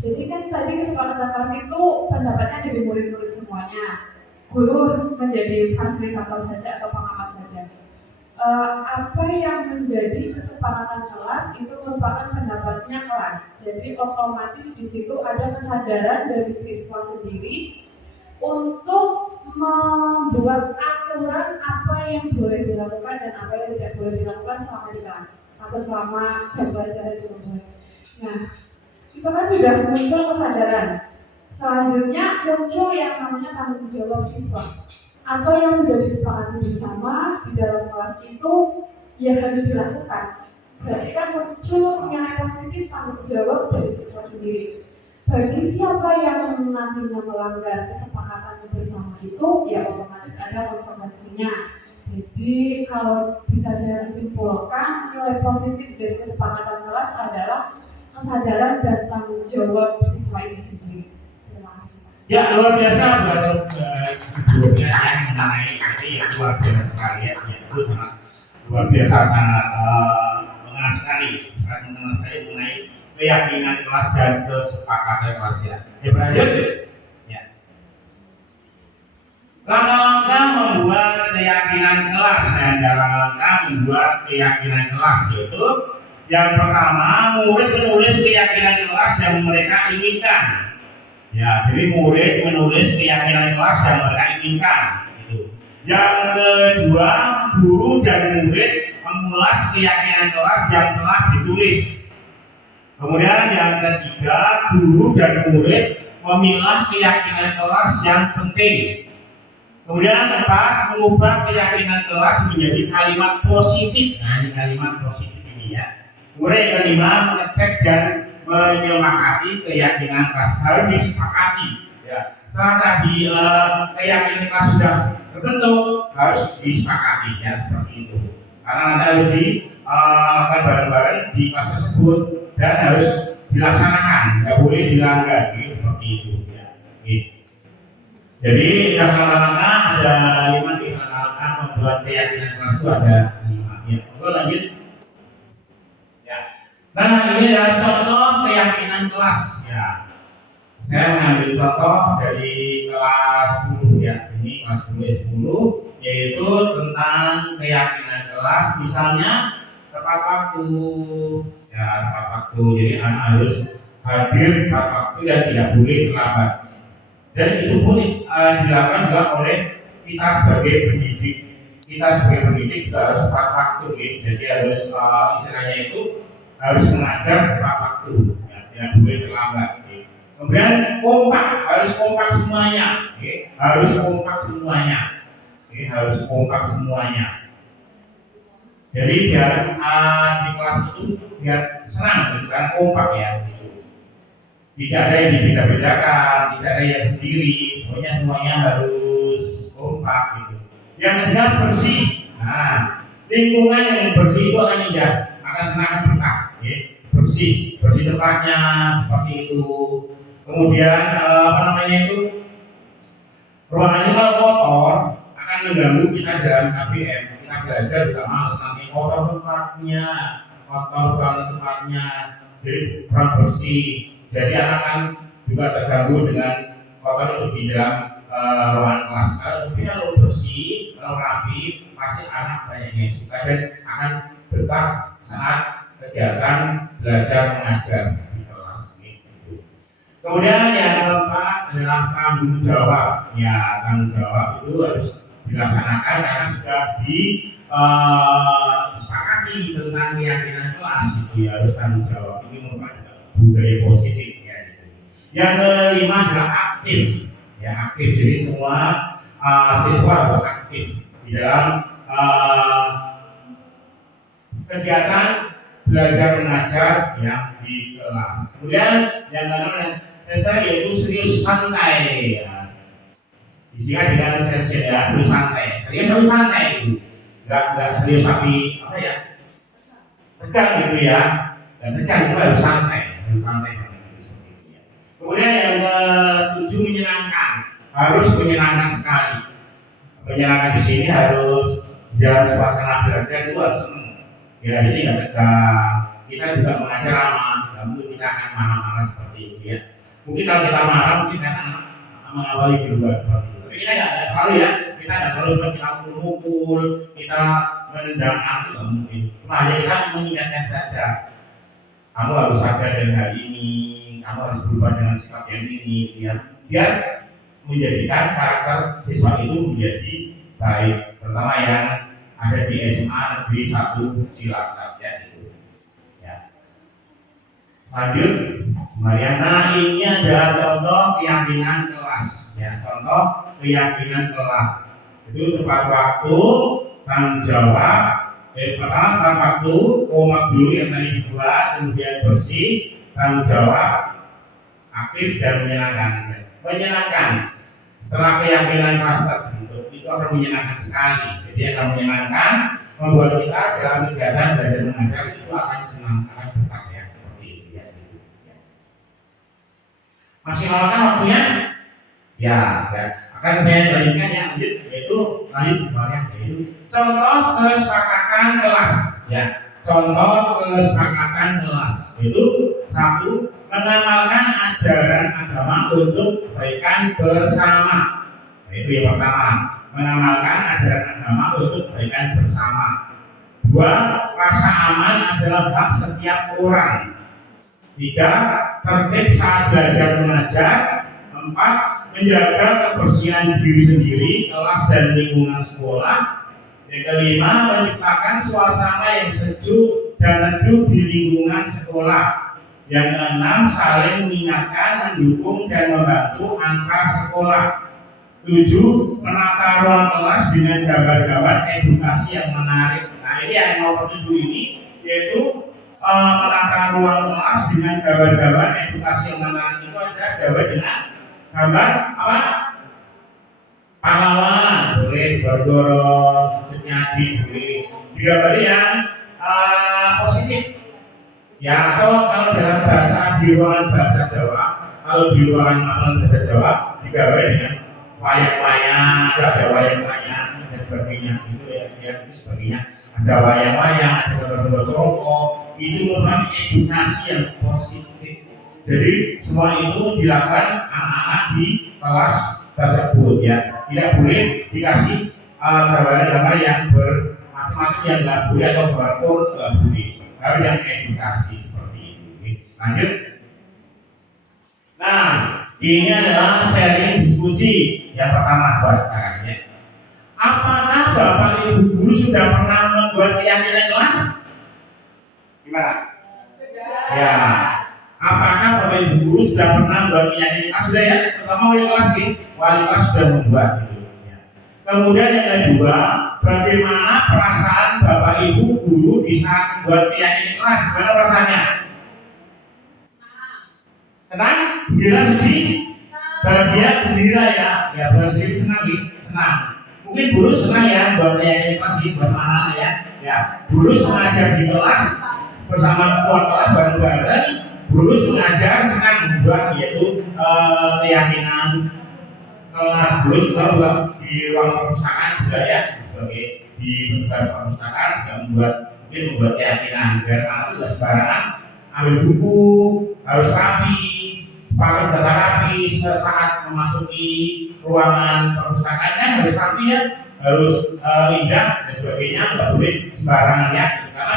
Jadi kan tadi kesepakatan kelas itu pendapatnya dari murid-murid semuanya. Guru menjadi fasilitator saja atau pengamat saja. Apa yang menjadi kesepakatan kelas itu merupakan pendapatnya kelas. Jadi otomatis di situ ada kesadaran dari siswa sendiri untuk membuat aturan apa yang boleh dilakukan dan apa yang tidak boleh dilakukan selama di kelas atau selama jam pelajaran di rumah. Nah, itu kan sudah muncul kesadaran. Selanjutnya muncul yang namanya tanggung jawab siswa. Apa yang sudah disepakati bersama di dalam kelas itu ya harus dilakukan. Berarti kan muncul nilai positif tanggung jawab dari siswa sendiri. Bagi siapa yang nantinya melanggar kesepakatan bersama itu, ya otomatis ada konsekuensinya. Jadi kalau bisa saya simpulkan, nilai positif dari kesepakatan kelas adalah kesadaran dan tanggung jawab siswa itu sendiri. Terima kasih. Ya luar biasa baru sebelumnya yang mengenai ini ya luar biasa sekali ya, itu sangat luar biasa, sangat mengenal sekali mengenai keyakinan kelas dan kesepakatan kelas ya. Ya berlanjut ya. Langkah-langkah membuat keyakinan kelas dan langkah membuat keyakinan kelas yaitu yang pertama, murid menulis keyakinan kelas yang mereka inginkan. Ya, jadi murid menulis keyakinan kelas yang mereka inginkan. Gitu. Yang kedua, guru dan murid mengulas keyakinan kelas yang telah ditulis. Kemudian yang ketiga, guru dan murid memilah keyakinan kelas yang penting. Kemudian keempat, mengubah keyakinan kelas menjadi kalimat positif. Nah, ini kalimat positif ini ya. Kemudian yang kelima, mengecek dan menyemangati keyakinan kelas harus disepakati. Ya. Setelah tadi keyakinan kelas sudah terbentuk, harus disepakati ya seperti itu. Karena nanti harus dilakukan bareng-bareng di kelas tersebut dan harus dilaksanakan, nggak boleh dilanggar, gitu, seperti itu. Ya. Gitu. Jadi langkah-langkah ada 5 nih, langkah-langkah membuat keyakinan kelas itu ada 5. Ya, oke lanjut. Ya. Nah ini adalah contoh keyakinan kelas. Ya. Saya mengambil contoh dari kelas 10 ya. Ini kelas 10 yaitu tentang keyakinan kelas kelas, misalnya tepat waktu, ya tepat waktu. Jadi anak harus hadir tepat waktu dan tidak boleh terlambat. Dan itu pun dilakukan juga oleh kita sebagai pendidik. Kita sebagai pendidik juga harus tepat waktu, gitu. Jadi harus istilahnya itu harus mengajar tepat waktu, ya, tidak boleh terlambat. Gitu. Kemudian kompak, harus kompak semuanya, gitu. Harus kompak semuanya, gitu. Harus kompak semuanya. Jadi biar di kelas itu biar senang, gitu kan, kompak ya. Gitu. Tidak ada yang dibeda-bedakan, tidak ada yang sendiri, pokoknya semuanya harus kompak gitu. Yang ketiga bersih. Nah, lingkungan yang bersih itu akan indah, akan senang betah, ya. Bersih tempatnya seperti itu. Kemudian ruangannya kalau kotor akan mengganggu kita dalam KBM. Kita belajar juga malas nanti kotor tempatnya, jadi kurang bersih. Jadi anak kan juga terganggu dengan kotor itu di dalam ruangan kelas. Kalau bersih, kalau rapi, pasti anak banyak yang suka dan akan betah saat kegiatan belajar mengajar di kelas. Gitu. Kemudian yang keempat adalah tanggung jawab. Ya, tanggung jawab itu harus dilaksanakan karena sudah disepakati tentang keyakinan kelas. Itu ya, harus tanggung jawab. Ini merupakan budaya positif ya. Gitu. Yang kelima adalah aktif. Ya, aktif. Jadi semua siswa harus aktif di dalam kegiatan belajar mengajar ya di kelas. Kemudian yang keenam yaitu serius santai ya. Disingkat dengan serius ya, serius santai. Serius tapi santai itu. Enggak serius tapi apa ya? Tegang gitu ya. Dan tegang itu harus santai, Kemudian yang ketujuh menyenangkan. Harus menyenangkan sekali. Menyenangkan di sini harus dalam suasana belajar itu harus senang. Ya, jadi nggak tegang. Kita juga mengajar aman. Nggak mungkin kita akan marah-marah seperti itu ya. Mungkin kalau kita marah, mungkin kita akan mengawali kedua seperti itu. Tapi kita nggak terlalu ya. Kita nggak terlalu kita mukul, kita menendang anak itu nggak mungkin. Cuma hanya kita mengingatkan saja. Kamu harus sadar dengan hal ini. Kamu harus berubah dengan sikap yang ini. Biar menjadikan karakter siswa itu menjadi baik, terutama yang ada di SMA Negeri 1 Cilacap ya itu. Ya. Lanjut, Mariana ini adalah contoh keyakinan kelas. Ya, contoh keyakinan kelas. Itu tepat waktu, tanggung jawab. Pertama tepat waktu, kompak dulu yang tadi dibuat, kemudian bersih, tanggung jawab, aktif dan menyenangkan. Menyenangkan. Setelah keyakinan kelas terbentuk itu akan menyenangkan sekali. Jadi akan menyenangkan, membuat kita dalam kegiatan belajar mengajar itu akan senang, akan betah ya seperti itu ya. Masih lama waktunya? Ya, akan saya lanjutkan yang lanjut yaitu contoh kesepakatan kelas. Ya, contoh kesepakatan kelas itu satu. Mengamalkan ajaran agama untuk kebaikan bersama. Itu yang pertama. Mengamalkan ajaran agama untuk kebaikan bersama. Dua, rasa aman adalah hak setiap orang. Tiga, tertib saat belajar mengajar. Empat, menjaga kebersihan diri sendiri, kelas dan lingkungan sekolah. Yang kelima, menciptakan suasana yang sejuk dan teduh di lingkungan sekolah. Yang keenam, saling mengingatkan, mendukung dan membantu antar sekolah. 7. Menata ruang kelas dengan gambar-gambar edukasi yang menarik. Nah, ini yang nomor 7 ini yaitu menata ruang kelas dengan gambar-gambar edukasi yang menarik. Itu adalah gambar dengan gambar apa? Pahlawan, boleh bergorong, nyadi, boleh digambar yang positif. Ya, atau kalau dalam bahasa di ruangan bahasa Jawa, kalau di ruangan bahasa Jawa digabung dengan wayang-wayang, ada wayang-wayang dan sebagainya, itu ya sebagainya. Ada wayang-wayang, ada gambar-gambar contoh, itu merupakan edukasi yang positif. Jadi semua itu dilakukan anak-anak di kelas tersebut ya. Tidak boleh dikasih gambar-gambar yang bermacam macam yang nggak boleh atau barcode nggak boleh. Harus yang edukasi seperti itu. Oke, lanjut. Nah, ini adalah sharing diskusi yang pertama buat sekarang ya. Apakah Bapak Ibu guru sudah pernah membuat keyakinan kelas? Gimana? Ya. Apakah Bapak Ibu guru sudah pernah membuat keyakinan kelas? Sudah ya? Pertama wali kelas nih, wali kelas sudah membuat gitu. Ya. Kemudian yang kedua, bagaimana perasaan Bapak Ibu guru di saat membuat keyakinan kelas? Gimana perasaannya? Senang? Gembira, sedih? Bahagia, gembira ya. Ya, sedih, senang gitu. Senang. Mungkin guru senang ya buat keyakinan kelas gitu, buat anak-anak ya. Ya, guru mengajar di kelas bersama ketua kelas bareng-bareng. Guru mengajar senang membuat yaitu keyakinan kelas. Guru juga di ruang perpustakaan juga ya, sebagai di petugas perpustakaan juga membuat keyakinan biar anak juga sembarangan ambil buku harus rapi, pakai data rapi saat memasuki ruangan perpustakaan kan harus rapi ya, harus indah dan sebagainya, nggak boleh sembarangan ya, karena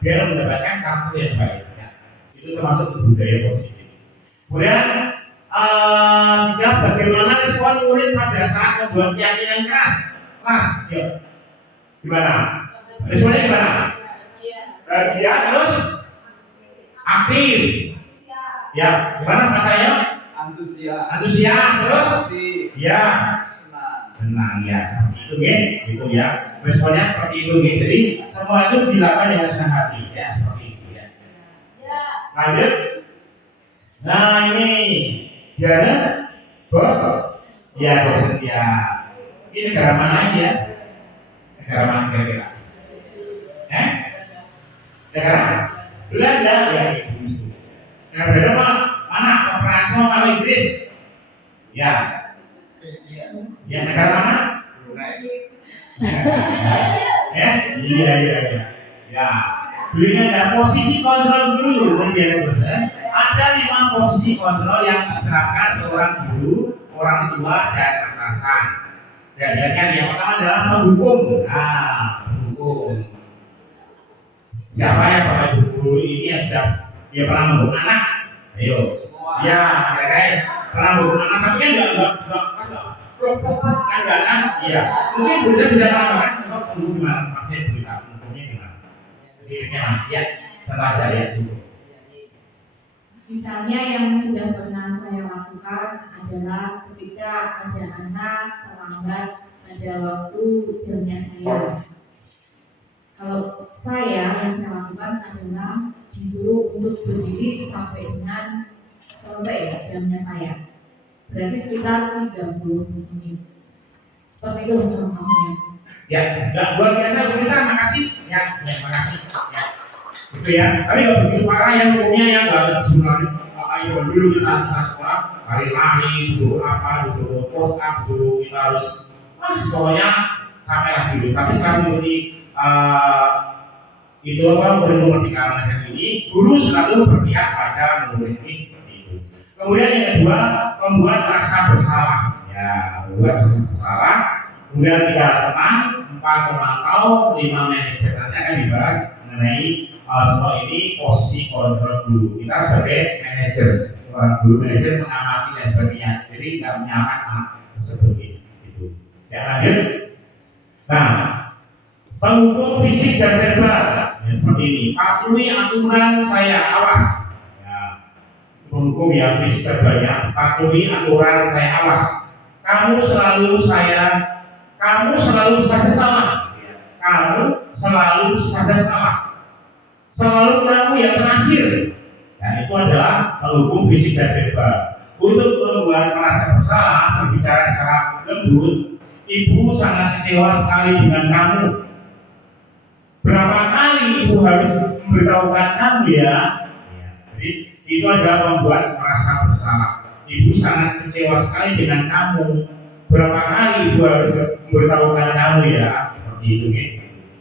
biar mendapatkan karakter yang baik ya. Itu termasuk budaya positif. Kemudian tiga, bagaimana respon murid pada saat membuat keyakinan keras? Ya. Gimana? Responnya gimana? Bahagia terus aktif. Ya, gimana Pak saya? Antusias terus? Ya, senang ya, seperti itu ya, gitu ya. Responnya seperti itu ya. Jadi semua itu dilakukan dengan senang hati ya, seperti itu ya. Lanjut. Nah ini Diana, bos? Ya bosan ya. Ini negara mana ini ya? Negara mana kira-kira? Negara Belanda ya, itu. Negara Belanda mana? Prancis sama Inggris? Ya. Ya negara mana? Ya, iya. Ya. Belinya ada posisi kontrol guru, kemudian ada 5 posisi kontrol yang diterapkan seorang guru, orang tua dan atasan. Dan yang pertama adalah menghukum. Nah, menghukum. Siapa ya Bapak Ibu guru ini yang sudah pernah menghukum anak? Ayo. Ya, kira-kira pernah menghukum anak, tapi kan enggak kan? Iya. Mungkin bisa pernah kan? Kalau menghukum gimana? Pasti berita menghukumnya gimana? Ya, tentu aja ya itu. Misalnya yang sudah pernah saya lakukan adalah ketika ada anak terlambat pada waktu jamnya saya. Kalau yang saya lakukan adalah disuruh untuk berdiri sampai dengan selesai jamnya saya. Berarti sekitar 30 menit. Seperti itu contohnya. Ya, luar biasa Bu Rita, makasih. Ya, makasih. Ya. Itu ya. Tapi kalau begitu parah yang umumnya yang enggak sebenarnya ayo dulu kita sekolah lari-lari, disuruh apa, disuruh post up, disuruh kita harus pokoknya sampai lah dulu. Tapi sekarang mengikuti itu murid merdeka mengajar ini, guru selalu berpihak pada murid ini seperti itu. Kemudian yang kedua, membuat rasa bersalah. Ya, membuat rasa bersalah. Kemudian 3 teman, 4 pemantau, 5 manajer. Nanti akan dibahas mengenai semua ini posisi kontrol guru. Kita sebagai manajer, orang guru manajer mengamati dan sebagainya. Jadi tidak menyalahkan anak tersebut gitu. Ya lanjut. Nah, penghukum fisik dan verbal ya, seperti ini. Patuhi aturan saya, awas. Ya, penghukum yang fisik verbalnya, patuhi aturan saya, awas. Kamu selalu saja salah. Kamu selalu saja salah. Selalu kamu yang terakhir. Dan itu adalah penghukum fisik dan verbal. Untuk membuat merasa bersalah, berbicara secara lembut, ibu sangat kecewa sekali dengan kamu. Berapa kali ibu harus memberitahukan kamu ya? Jadi itu adalah membuat merasa bersalah. Ibu sangat kecewa sekali dengan kamu. Berapa kali ibu harus memberitahukan kamu ya? Seperti itu ya.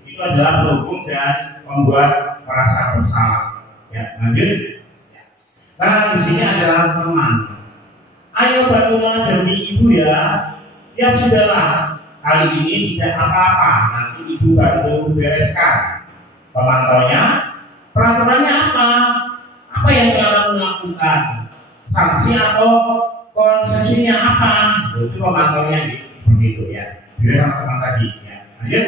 Itu adalah penghukum dan membuat merasa bersalah. Ya, lanjut. Nah, di sini adalah teman. Ayo bantulah demi ibu ya. Ya sudahlah, kali ini tidak apa-apa, nanti ibu bantu bereskan. Pemantaunya, peraturannya apa? Apa yang telah kamu lakukan? Sanksi atau konsesinya apa? Itu pemantaunya seperti itu ya. Bila teman tadi ya. Lanjut.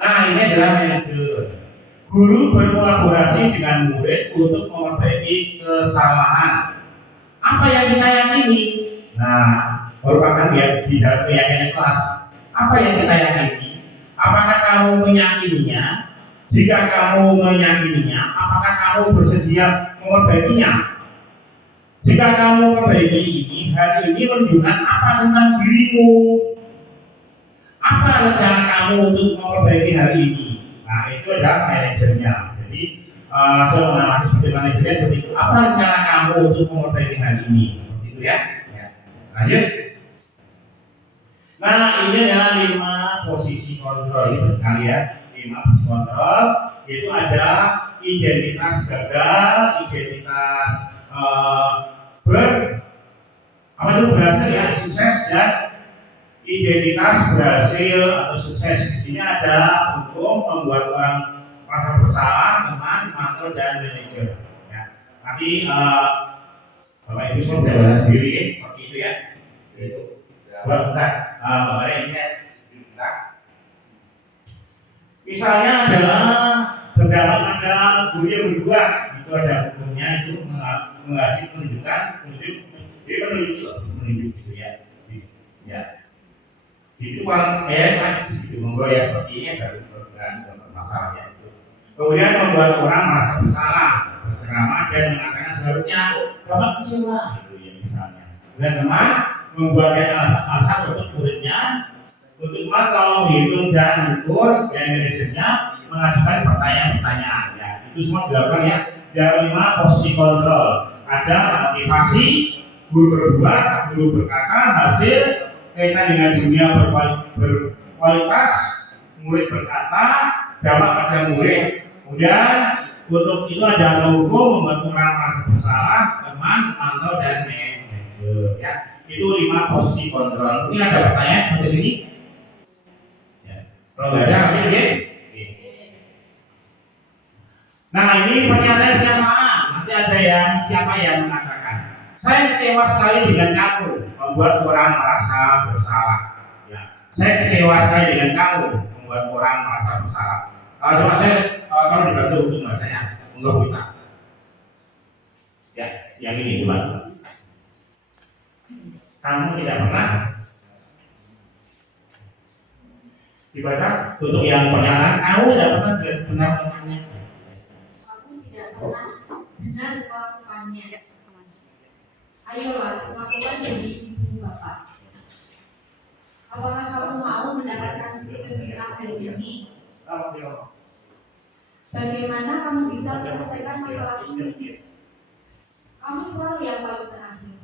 Nah, ini adalah manajer. Guru berkolaborasi dengan murid untuk memperbaiki kesalahan. Apa yang kita yakini? Nah, merupakan ya di dalam keyakinan kelas. Apa yang kita yakini? Apakah kamu meyakininya? Jika kamu meyakininya, apakah kamu bersedia memperbaikinya? Jika kamu memperbaiki ini, hal ini menunjukkan apa tentang dirimu? Apa rencana kamu untuk memperbaiki hal ini? Nah, itu adalah manajernya. Jadi langsung mengamati seperti manajernya seperti itu. Apa rencana kamu untuk memperbaiki hal ini? Seperti itu ya. Lanjut. Nah, ini adalah 5 posisi kontrol. Ini berkali ya. 5 posisi kontrol. Itu ada identitas gagal, identitas berhasil ya, sukses, dan identitas berhasil atau sukses. Di sini ada hukum, membuat orang merasa bersalah, teman, mantau, dan manajer. Ya. Nanti Bapak Ibu semua bisa baca sendiri ya, seperti itu ya. Itu. Bentar, Bapak ini ya. Misalnya adalah terdapat ada guru yang berdua, itu ada hukumnya itu mengadili penunjuk, jadi menunjuk gitu ya. Ya. Itu kan praktis gitu, monggo ya seperti ini baru bermasalah ya itu. Kemudian membuat orang merasa bersalah, berceramah dan mengatakan seharusnya Bapak kecewa gitu ya misalnya. Dan teman membuatkan alasan untuk muridnya untuk memantau, hitung dan mengukur, dan manajernya mengajukan pertanyaan-pertanyaan ya. Itu semua dilakukan ya dalam 5 posisi kontrol. Ada motivasi, guru berbuat, guru berkata, hasil, kaitan dengan dunia berkualitas, murid berkata, dampak pada murid. Kemudian untuk itu ada hukum, membuat orang merasa bersalah, teman, mantau, dan manajer ya. Itu 5 posisi kontrol. Mungkin ada pertanyaan sampai sini? Ya. Kalau nggak ada, ambil ya. Nah, ini pernyataan. Nanti ada yang siapa yang mengatakan, saya kecewa sekali dengan kamu, membuat orang merasa bersalah. Ya. Saya kecewa sekali dengan kamu, membuat orang merasa bersalah. Coba saya kalau dibantu untuk bahasanya, untuk kita. Ya, yang ini coba. Kamu tidak pernah dibaca untuk yang pernyataan. Kamu tidak pernah benar melakukannya. Aku tidak pernah benar melakukannya. Ayolah, lakukan jadi ibu bapak. Apakah kamu mau mendapatkan sertifikat hari ini? Bagaimana kamu bisa menyelesaikan masalah ini? Kamu selalu yang paling terakhir.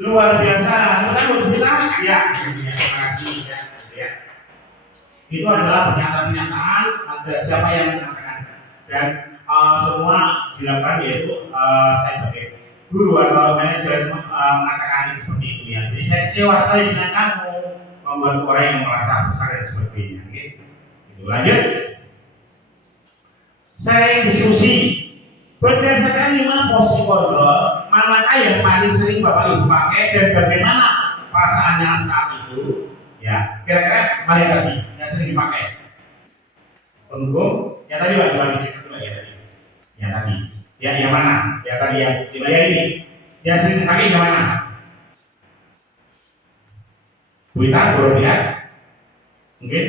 Luar biasa, kita bilang ya, terima kasih ya. Itu adalah pernyataan-pernyataan ada siapa yang mengatakan dan semua dilakukan yaitu saya sebagai guru atau manajer mengatakan ini seperti itu ya. Jadi saya kecewa sekali dengan kamu, membuat orang yang merasa besar dan sebagainya. Gitu. Lanjut. Saya diskusi berdasarkan 5 posisi kontrol, manakah yang paling sering Bapak Ibu pakai dan bagaimana perasaannya saat itu? Ya, kira-kira mana yang tadi yang sering dipakai? Penghukum, yang tadi bagi cek dulu ya tadi. Yang tadi, ya yang mana? Yang tadi yang dibayar ini, yang sering dipakai yang mana? Bu Ita, Bu Rodia, mungkin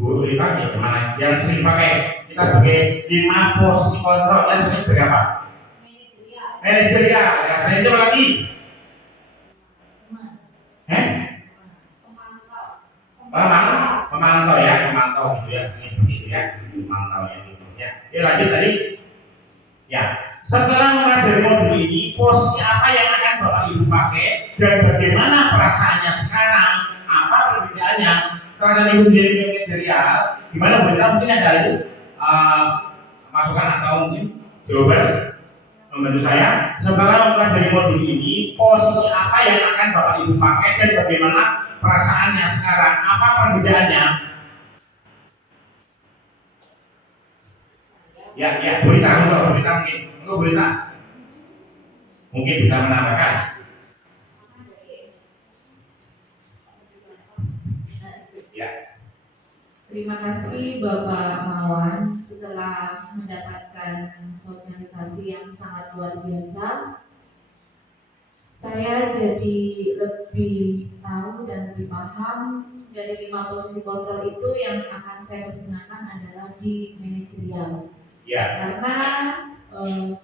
Bu Ita yang mana? Yang sering dipakai? Kita sebagai 5 posisi kontrol, yang sering sebagai apa? Manajerial, ya manajer lagi. Pemantau ya, pemantau gitu ya, ini seperti itu ya, pemantau yang gitu ya. Ya lanjut tadi. Ya, setelah mempelajari modul ini, posisi apa yang akan Bapak Ibu pakai dan bagaimana perasaannya sekarang? Apa perbedaannya? Setelah Ibu menjadi manajerial, gimana berita mungkin ada itu masukan atau mungkin jawaban membantu saya. Setelah mempelajari modul ini, posisi apa yang akan Bapak Ibu pakai dan bagaimana perasaannya sekarang, apa perbedaannya? Ya, berita mungkin bisa menambahkan. Ya. Terima kasih Bapak Mawan. Setelah mendapatkan sosialisasi yang sangat luar biasa, saya jadi lebih tahu dan lebih paham dari 5 posisi kontrol itu yang akan saya pergunakan adalah di manajerial. Ya. Karena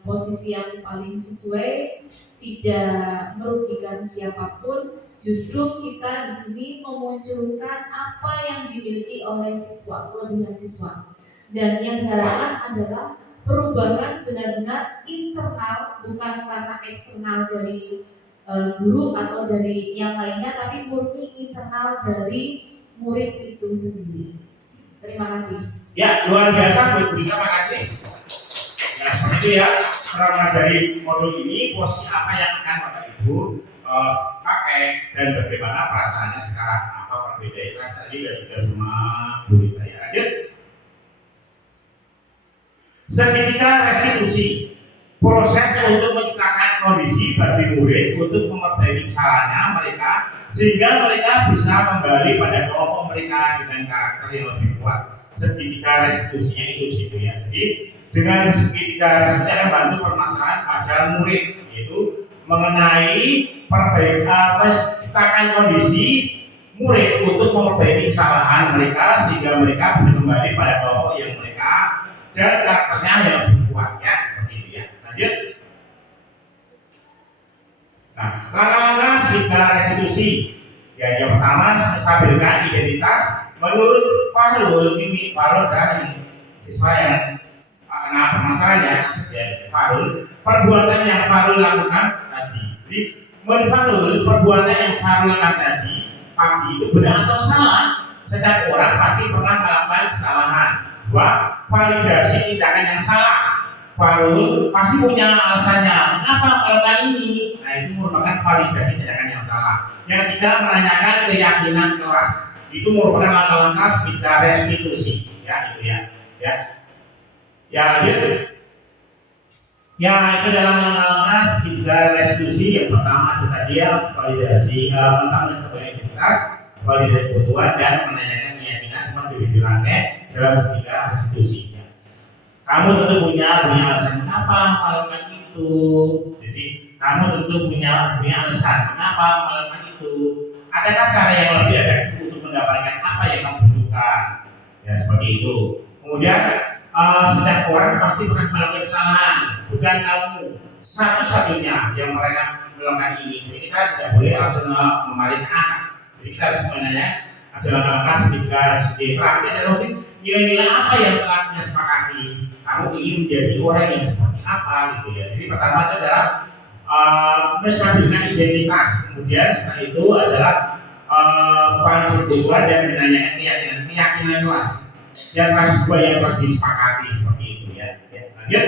posisi yang paling sesuai, tidak merugikan siapapun, justru kita di sini memunculkan apa yang dimiliki oleh siswa, kelebihan siswa. Dan yang diharapkan adalah perubahan benar-benar internal, bukan karena eksternal dari guru atau dari yang lainnya, tapi murni internal dari murid itu sendiri. Terima kasih. Ya, luar biasa Bu. Terima kasih. Ya, seperti itu ya. Karena dari modul ini, posisi apa yang akan Bapak Ibu pakai dan bagaimana perasaannya sekarang, apa perbedaannya tadi dari semua guru saya. Lanjut. Seketika restitusi, proses untuk menciptakan kondisi bagi murid untuk memperbaiki kesalahannya mereka sehingga mereka bisa kembali pada kelompok mereka dengan karakter yang lebih kuat. Segitiga restitusinya itu situ ya. Jadi dengan segitiga restitusi akan bantu permasalahan pada murid, yaitu mengenai menciptakan kondisi murid untuk memperbaiki kesalahan mereka sehingga mereka bisa kembali pada kelompok yang mereka dan karakternya yang lebih kuat ya, seperti itu ya. Lanjut. Nah, langkah-langkah segitiga restitusi. Ya, yang pertama stabilkan identitas menurut Farul ini dari siswa yang kena permasalahan ya, Farul, perbuatan yang Farul lakukan tadi. Jadi, menurut Farul, perbuatan yang Farul lakukan tadi pagi itu benar atau salah? Setiap orang pasti pernah melakukan kesalahan. Dua, validasi tindakan yang salah. Farul pasti punya alasannya mengapa melakukan ini. Nah, itu merupakan validasi tindakan yang salah. Yang ketiga, menanyakan keyakinan kelas. Itu merupakan langkah-langkah segitiga restitusi. Ya, itu ya. Ya, lanjut. Ya, itu dalam langkah-langkah segitiga restitusi. Yang pertama itu tadi ya, validasi tentang identitas, validasi kebutuhan dan menanyakan keyakinan seperti dirangkai dalam segitiga restitusi. Kamu tentu punya alasan mengapa melakukan itu. Jadi kamu tentu punya alasan mengapa melakukan itu. Adakah cara yang lebih efektif untuk mendapatkan apa yang kamu butuhkan? Ya, seperti itu. Kemudian setiap orang pasti pernah melakukan kesalahan, bukan kamu satu-satunya yang mereka melakukan ini. Jadi kita tidak boleh langsung memalingkan anak. Jadi kita harus menanya adalah langkah segitiga restitusi. Terakhir adalah nilai-nilai apa yang telah kita sepakati. Kamu ingin menjadi orang yang seperti apa gitu ya. Jadi pertama itu adalah menstabilkan identitas. Kemudian setelah itu adalah kebutuhan dan menanyakan keyakinan kelas. Dan kedua yang harus disepakati seperti itu ya. Lanjut.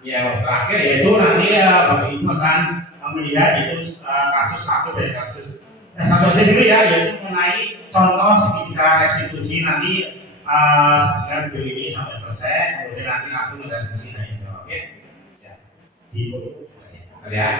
Ya, terakhir yaitu nanti Bapak Ibu akan melihat itu kasus satu dari kasus satu aja dulu ya, yaitu mengenai contoh segitiga restitusi. Nanti saksikan video ini sampai selesai, kemudian nanti langsung ada diskusi lainnya. Oke? Ya. Ya.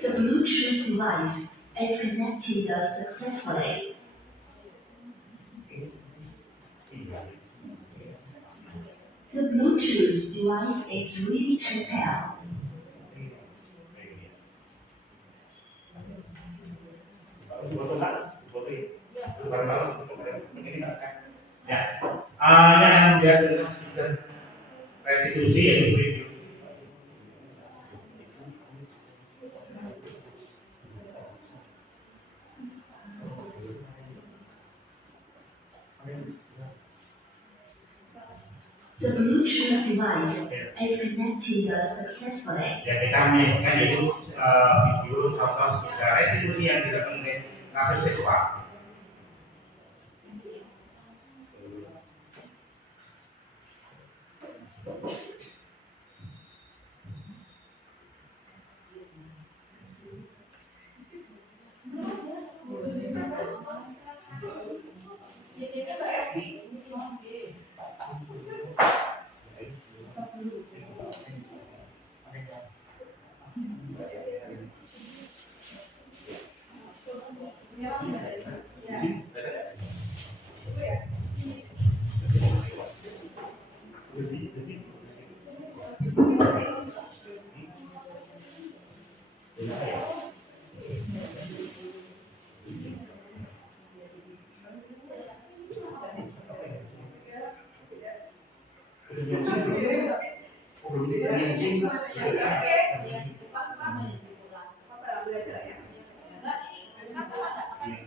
The Bluetooth device is connected successfully. The Bluetooth device is ready to pair. Ya, jangan melihat restitusi yaitu video. The Bluetooth Bluetooth device is connected successfully. Ya, kita menyaksikan yaitu video contoh restitusi yang dilakukan oleh kasus seksual.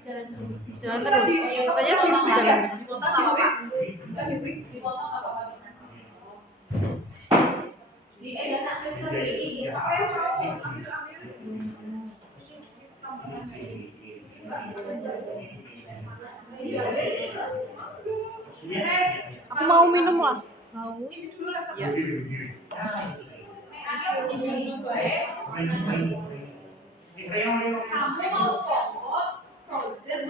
Jalan terus. Katanya sih jalan terus. Aku mau minum lah. Mau. Ya. Kamu mau spongebob, frozen,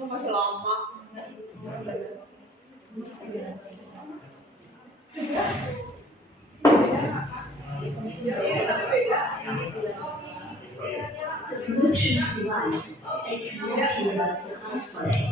Masih lama. Bluetooth device is connected successfully.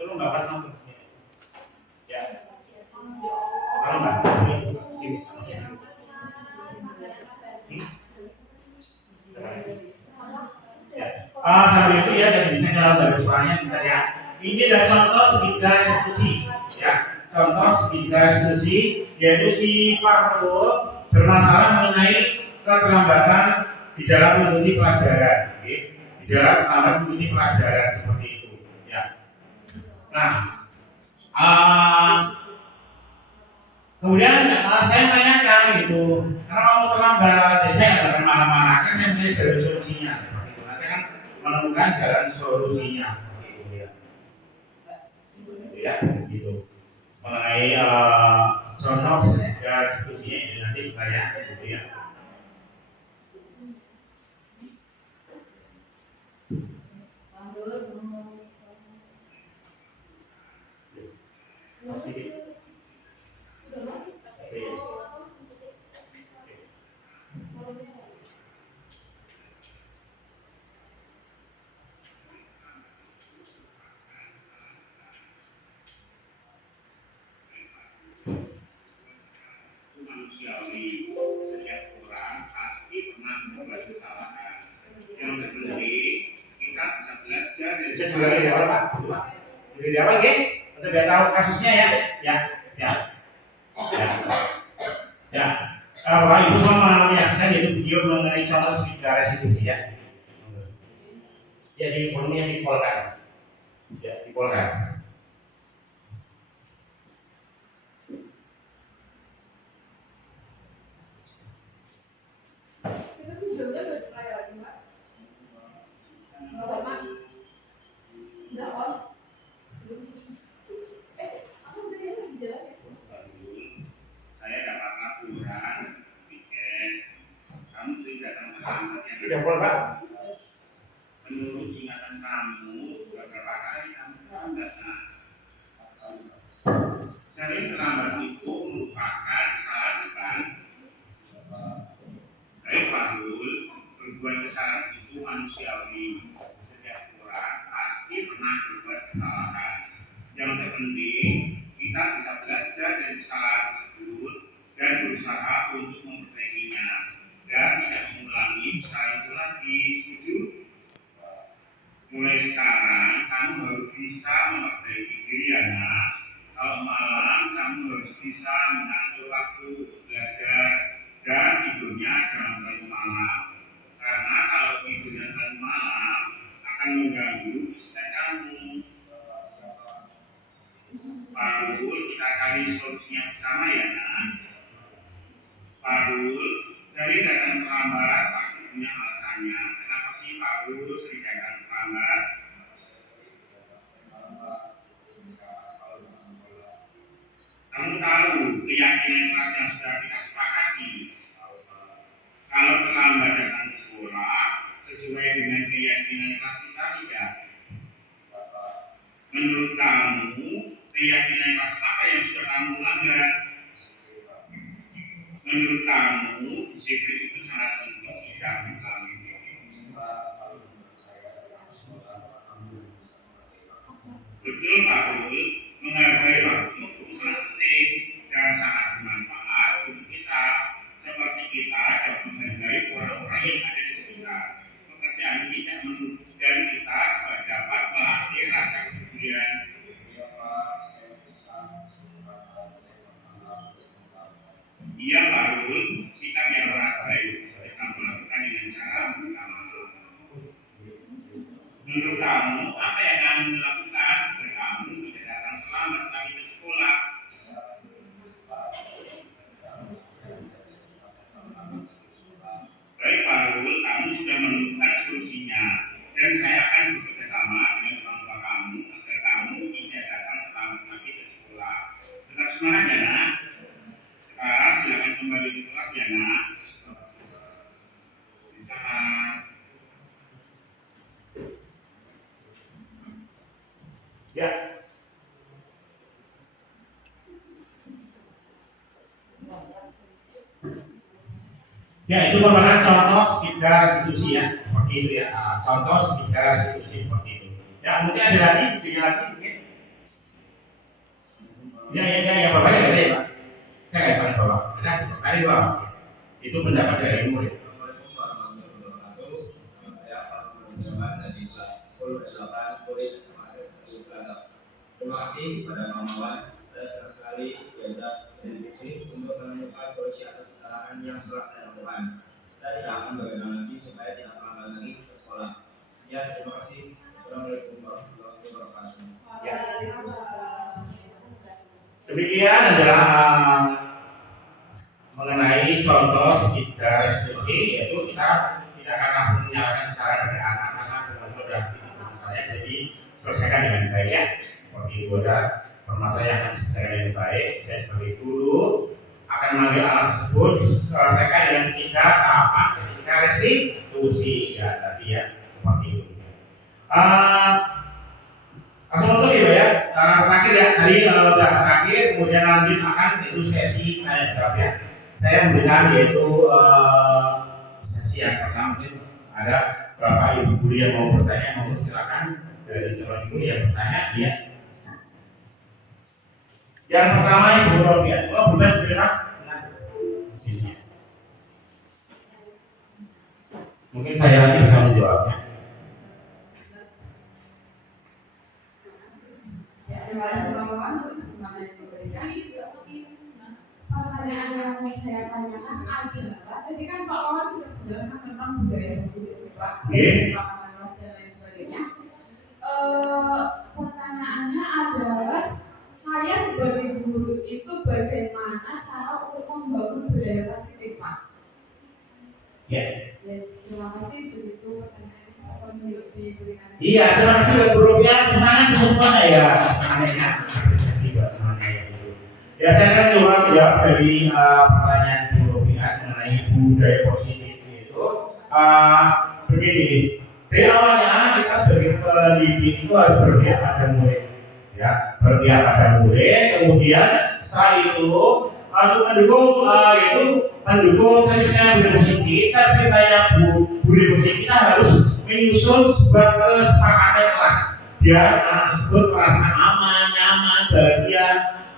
Tolong Bapak nonton. Ya. Tolong Mbak. Sambil itu ya, dan bisa kalau dari suaranya bentar ya. Ini adalah contoh segitiga restitusi, ya. Contoh segitiga restitusi, yaitu si Farul bermasalah mengenai keterlambatan di dalam mengikuti pelajaran, okay? Di dalam alat mengikuti pelajaran seperti itu, ya. Nah, kemudian saya menanyakan gitu, karena kamu terlambat, jadi saya nggak akan marah-marah, kan yang saya dari solusinya seperti itu. Nanti kan menemukan jalan solusinya seperti itu, ya. Ya, gitu. Mengenai contoh dan diskusinya ini nanti bertanya, gitu ya. Manusiawi, setiap orang pasti pernah membuat kesalahan. Yang terpenting kita bisa belajar dari sejarah dari awal, Pak. Dari awal, ya? Atau nggak tahu kasusnya ya? Ya. Bapak Ibu semua menyaksikan yaitu video mengenai contoh segitiga restitusi ya. Jadi volumenya dipolkan. Ya, dipolkan. Saya dapat laporan, kamu Sudah Pak. Menurut ingatan kamu sudah berapa kali kamu terlambat? Sering terlambat itu merupakan kesalahan bukan? Baik Farul, berbuat kesalahan itu manusiawi. Setiap orang pasti pernah berbuat kesalahan. Yang terpenting kita bisa belajar dari kesalahan tersebut dan berusaha untuk memperbaikinya dan tidak mengulangi kesalahan itu lagi. Setuju? Mulai sekarang kamu harus bisa memperbaiki diri ya nak. Kalau malam kamu harus bisa mengatur waktu untuk belajar dan tidurnya jangan terlalu malam. Karena kalau tidurnya terlalu malam akan mengganggu istirahat kamu. Farul, kita cari solusinya bersama ya nak. Farul, sering datang terlambat pasti punya alasannya. Kenapa sih Farul sering datang terlambat? Kamu tahu keyakinan kelas yang sudah kita sepakati. Kalau terlambat datang ke sekolah sesuai dengan keyakinan kelas kita tidak. Menurut kamu keyakinan kelas apa yang sudah kamu langgar? Menurut kamu disiplin itu sangat penting di dalam kami. Betul Pak Rul, menghargai waktu itu sangat penting dan sangat bermanfaat untuk kita. Seperti kita dapat menghargai orang-orang yang ada di sekitar. Pekerjaan ini tidak menunjukkan kita dapat melatih rasa kepedulian. Ia baru sikap yang baik bisa melakukan dengan cara bersama. Menurut kamu, apa yang kamu lakukan agar kamu tidak datang terlambat kali ke sekolah? Baik Farul, kamu sudah menemukan solusinya dan saya akan bekerja sama dengan orang tua kamu agar kamu tidak datang terlambat lagi ke sekolah. Tetap semangat ya nak. Sekarang silakan kembali ke kelas ya nak. Ya. Ya, itu merupakan contoh sekitar institusi ya, seperti itu ya. Contoh sekitar institusi seperti itu. Ya, mungkin ada lagi, mungkin. Ya, Bapak ya, ada ya, Pak. Saya Pak Bapak, ada Bapak. Itu pendapat dari murid. Terima kasih kepada Mamawan. Saya senang sekali diajak dari sini untuk menemukan solusi atas kesalahan yang telah saya lakukan. Saya tidak akan bagaimana lagi supaya tidak terlambat lagi ke sekolah. Ya, terima kasih. Assalamualaikum warahmatullahi wabarakatuh. Ya. Demikian adalah mengenai contoh sekitar institusi, yaitu kita tidak akan langsung menyalahkan secara berada karena semua sudah saya jadi selesaikan dengan baik ya. Seperti itu ada permasalahan yang akan diselesaikan dengan baik. Saya sebagai guru akan mengambil alat tersebut diselesaikan dengan 3 tahapan ketika restitusi ya tadi ya seperti itu. Langsung untuk ya, terakhir ya tadi sudah terakhir, kemudian lanjut akan itu sesi tanya jawab ya. Saya memberikan yaitu sesi yang pertama mungkin ada beberapa ibu guru yang mau bertanya, mau silakan dari calon guru yang bertanya ya. Yang pertama Ibu Robian, bukan bergerak sisinya. Mungkin saya lagi bisa menjawabnya. Terima kasih Bapak untuk kesempatan yang diberikan. Pertanyaan yang mau saya tanyakan adalah, tadi kan Pak Wawan sudah menjelaskan tentang budaya positif Pak, dan lain sebagainya. Pertanyaannya adalah, saya sebagai guru itu bagaimana cara untuk membangun budaya positif Pak? Ya. Terima kasih begitu pertanyaan diberikan. Iya, terima kasih Ibu Robian. Gimana semuanya ya? Ya, saya akan coba menjawab dari pertanyaan Ibu Robian mengenai budaya positif itu. begini, dari awalnya kita sebagai pendidik itu harus berpihak pada murid, ya, berpihak pada murid. Kemudian setelah itu untuk mendukung terciptanya budaya positif, terciptanya budaya positif kita harus menyusun sebuah kesepakatan kelas biar anak tersebut merasa aman, nyaman, bahagia,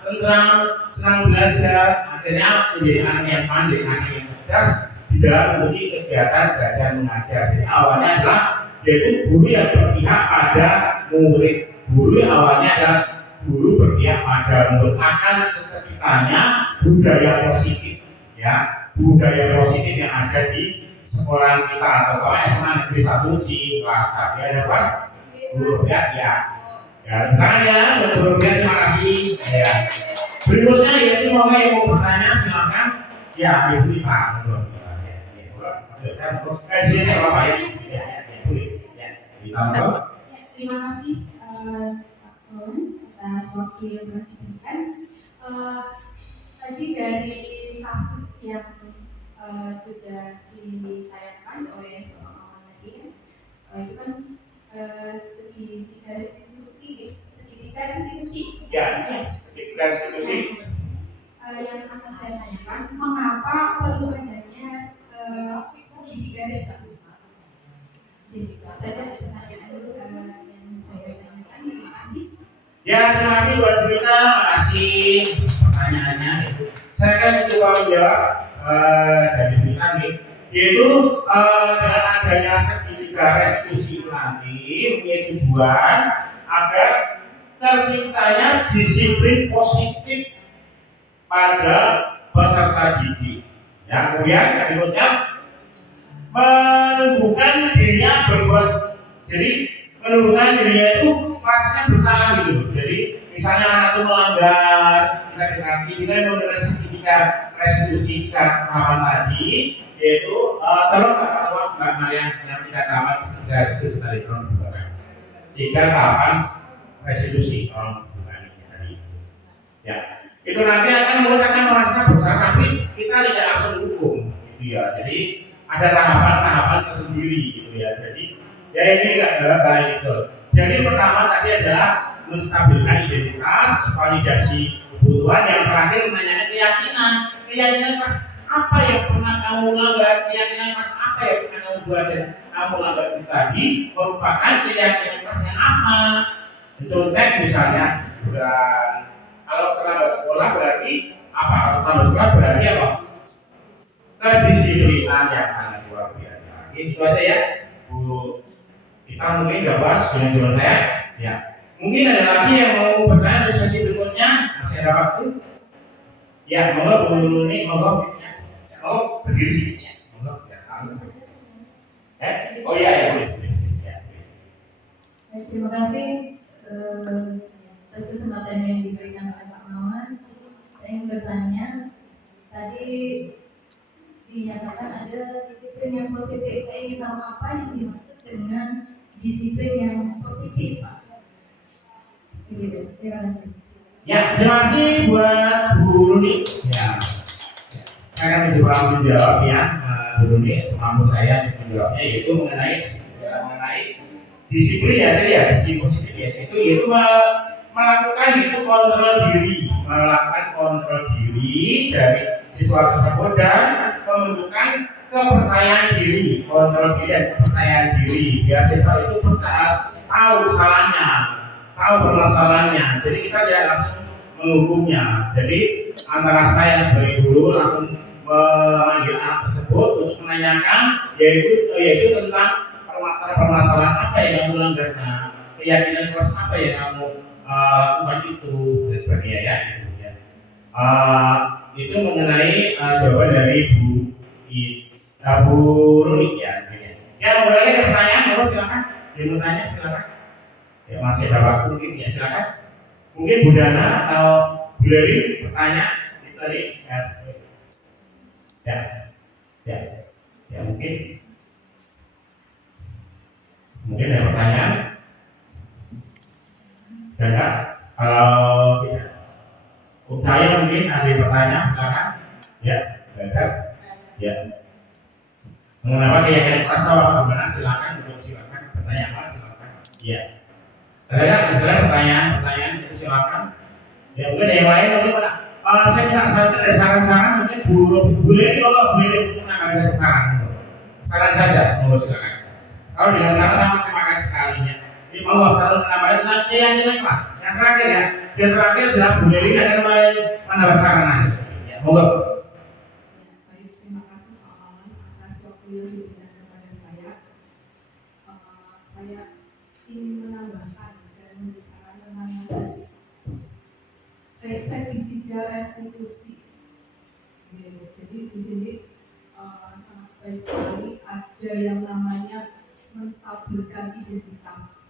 tentram, senang belajar, akhirnya menjadi anak yang pandai, anak yang cerdas di dalam mengikuti kegiatan belajar mengajar. Jadi awalnya adalah yaitu guru yang berpihak pada murid. Guru awalnya adalah guru berpihak pada murid, akan terciptanya budaya positif, ya, budaya positif yang ada di sekolah kita atau SMA Negeri 1 Cilacap. Ya, ada pas guru berpihak ya. Ya, tanya guru berpihak, terima kasih. Ya. Berikutnya yaitu mau bertanya silakan. Ya, Ibu Ipa. Sini Bapak ya. Ya, boleh. Ya, Terima kasih Pak Ton atas waktu yang telah diberikan. Tadi dari kasus yang sudah ditayangkan oleh Bapak Maman tadi, itu kan segitiga restitusi. Ya, segitiga restitusi. Yang akan saya tanyakan, mengapa perlu adanya segitiga restitusi? Jadi saja pertanyaan yang saya tanyakan. Terima kasih. Ya, terima kasih buat Brita, terima kasih pertanyaannya. Saya akan coba menjawab dari Brita nih, yaitu dengan adanya segitiga restitusi itu nanti punya tujuan agar terciptanya disiplin positif pada peserta didik. Ya, kemudian berikutnya menumbuhkan dirinya berbuat, jadi menumbuhkan dirinya itu rasanya bersalah gitu. Jadi misalnya anak itu melanggar, kita dekati dengan menggunakan segitiga restitusi kita tahapan tadi, yaitu tolong Mbak Mariam yang 3 tahapan segitiga restitusi tadi tolong dibukakan. 3 tahapan restitusi tolong dibukakan tadi. Ya, itu nanti akan menggunakan merasa bersalah, tapi kita tidak langsung hukum, gitu ya. Jadi ada tahapan-tahapan tersendiri, gitu ya. Jadi ya ini enggak baik itu. Jadi pertama tadi adalah menstabilkan identitas, validasi kebutuhan, yang terakhir menanyakan keyakinan kelas apa yang pernah kamu langgar, keyakinan kelas apa yang pernah kamu buat dan kamu langgar itu tadi merupakan keyakinan kelas yang apa. Contoh misalnya kalau terlambat sekolah berarti apa? Kalau terlambat sekolah berarti apa? Kedisiplinan yang sangat luar biasa. Itu aja ya, Bu. Kita mungkin sudah bahas dengan jawaban saya. Ya. Mungkin ada lagi yang mau bertanya di sesi berikutnya, masih ada waktu. Ya, monggo Bu Nuni, monggo. Oh, berdiri. Monggo. Ya. Oh iya ya, boleh. Ya. Terima kasih atas kesempatan yang diberikan oleh Pak Maman. Saya ingin bertanya, tadi dinyatakan ada disiplin yang positif. Saya ingin tahu apa yang dimaksud dengan disiplin yang positif, Pak. Begitu. Terima kasih. Ya, terima kasih buat Bu Nuni. Ya. Saya akan mencoba menjawab ya, Bu Nuni, semampu saya menjawabnya, yaitu mengenai disiplin ya tadi ya, disiplin positif ya, yaitu melakukan kontrol diri dari siswa tersebut dan pembentukan kepercayaan diri, kontrol diri dan kepercayaan diri biar siswa itu tahu salahnya, tahu permasalahannya. Jadi kita tidak langsung menghukumnya. Jadi antara saya sebagai guru langsung memanggil anak tersebut untuk menanyakan yaitu tentang permasalahan apa yang kamu langgar, keyakinan kelas apa yang kamu lakukan itu dan sebagainya ya. Itu mengenai jawaban dari Bu Nuni ya. Ya, boleh ada pertanyaan, kalau silakan. Dia mau tanya silakan. Ya, masih ada waktu mungkin ya, silakan. Mungkin Bu Dana atau Bu Leri bertanya itu tadi. Ya, mungkin ada pertanyaan. Ya, kalau tidak, saya mungkin ada pertanyaan, silakan. Ya, ada. Ya. Mengenai keyakinan Prastawa bagaimana? Silakan bertanya apa? Silakan. Iya. Ada pertanyaan itu silakan. Ya mungkin yang lain mungkin mana? Saya minta ada saran-saran mungkin boleh kalau boleh untuk menambahkan saran saja, monggo silakan. Kalau dengan saran sama terima kasih sekalinya. Ini mau selalu menambahkan nanti yang ini kelas. Yang terakhir ya, yang terakhir adalah Bu Dewi ada menambah saran aja. Ya, monggo. Baik, terima kasih Pak Maman atas waktu yang diberikan kepada saya. Saya ingin menambahkan dan membicarakan tentang yang tadi. Segitiga restitusi. Jadi di sini sangat baik sekali ada yang namanya menstabilkan identitas.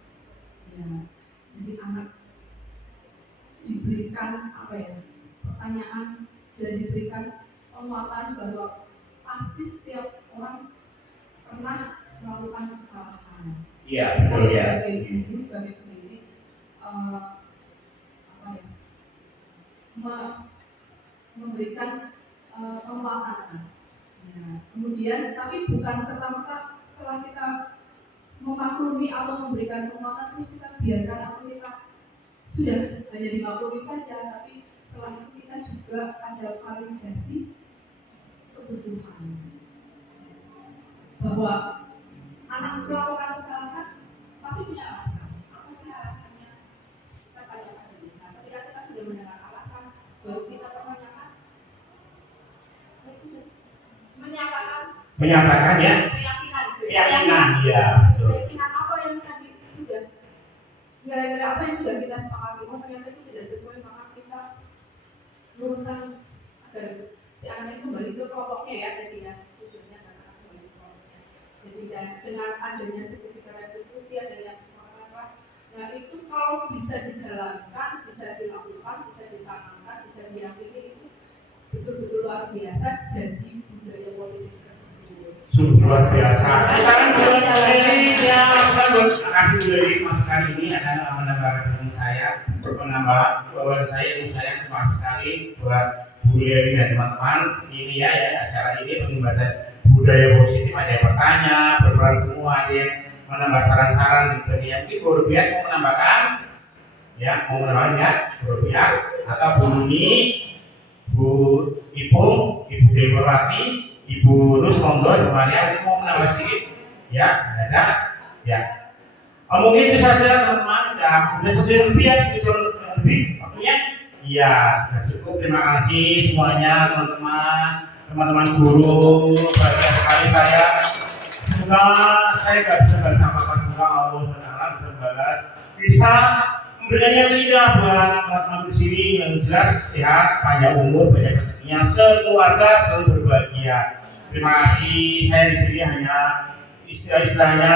Ya, jadi anak diberikan pertanyaan dan diberikan penguatan bahwa pasti setiap orang pernah melakukan kesalahan. Iya, betul ya. Sebagai ibu, sebagai pendidik, memberikan penguatan. Ya. Kemudian, tapi bukan serta-merta setelah kita memaklumi atau memberikan penguatan terus kita biarkan atau kita sudah hanya dimaklumi saja, tapi setelah itu kita juga ada validasi kebutuhan bahwa anak melakukan kesalahan pasti punya alasan. Apa sih alasannya? Kita tanyakan dulu. Nah, ketika kita sudah mendengar alasan, baru kita pertanyakan, menyatakan ya. Keyakinan, ya. keyakinan apa yang tadi sudah gara-gara apa yang sudah kita sepakati, oh ternyata itu tidak sesuai, maka kita luruskan agar si anak itu kembali ke kelompoknya ya, jadi ya tujuannya adalah kembali ke kelompoknya. Jadi dengan adanya sertifikat restitusi, adanya kesepakatan kelas, nah itu kalau bisa dijalankan, bisa dilakukan, bisa ditanamkan, bisa diyakini, itu betul-betul luar biasa jadi budaya positif tersebut. Sungguh luar biasa. Sekarang buat dari yang kasih dari masukan ini akan menambah saya, menambah bahwa saya ibu saya terima sekali buat Bu Dewi dan teman-teman ini ya acara ini pembahasan budaya positif, ada yang bertanya, berperan semua, ada yang menambah saran-saran gitu ya. Mungkin Bu Rubiat mau menambahkan ya, Bu Rubiat atau Bu Nuni, Bu Ipung, Ibu Dewati, Ibu Rus, monggo, Ibu Maria, mau menambah sedikit ya, ada ya. Mungkin itu saja teman-teman, sudah selesai lebih ya, lebih waktunya. Iya, cukup. Terima kasih semuanya teman-teman guru. Banyak sekali saya. Semoga saya nggak bisa bersama-sama, semoga Allah Taala bisa memberikan yang terindah buat teman-teman di sini yang jelas sehat, panjang umur, banyak rezekinya, sekeluarga selalu berbahagia. Terima kasih. Saya di sini hanya istilahnya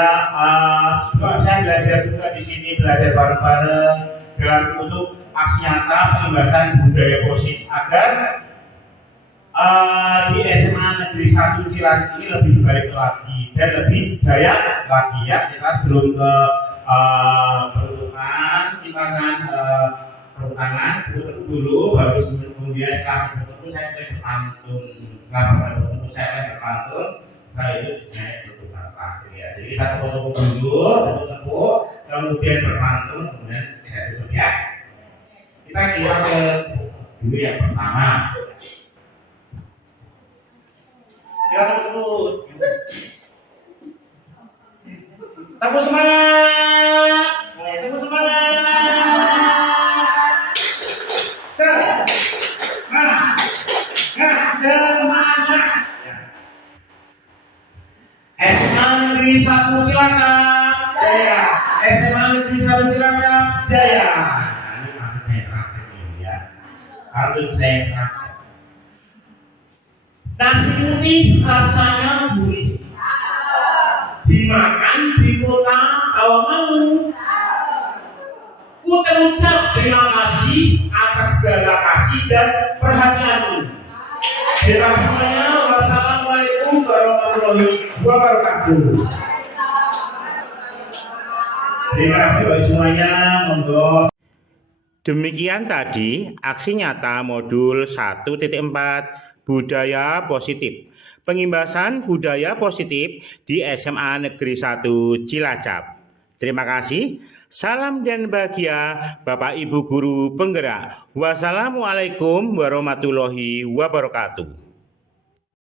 saya belajar juga di sini, belajar bareng-bareng dalam untuk aksi nyata pembebasan budaya positif agar di SMA Negeri 1 Cilandak ini lebih baik lagi dan lebih jaya lagi ya. Kita sebelum ke penutupan kita akan tepuk tangan dulu, baru kemudian setelah bertemu saya akan berpantun. Setelah itu saya tutupan terakhir ya. Jadi kita tepuk dulu, kemudian berpantun, kemudian saya tutup ya. Kita kira ke dulu yang pertama. Kita tepuk. Tepuk semangat. Tepuk semangat. Semangat. SMA Negeri 1 Cilacap jaya. SMA Negeri 1 Cilacap jaya. Ini kartu saya terakhir ini ya. Kartu saya terakhir. Nasi putih rasanya gurih. Dimakan di kota Tawangmangu. Ku terucap terima kasih atas segala kasih dan perhatianmu. Terima kasih semuanya. Wassalamualaikum warahmatullahi wabarakatuh. Terima kasih bagi semuanya. Monggo. Demikian tadi aksi nyata modul 1.4 budaya positif. pengimbasan budaya positif di SMA Negeri 1 Cilacap. Terima kasih. Salam dan bahagia Bapak Ibu Guru Penggerak. Wassalamualaikum warahmatullahi wabarakatuh.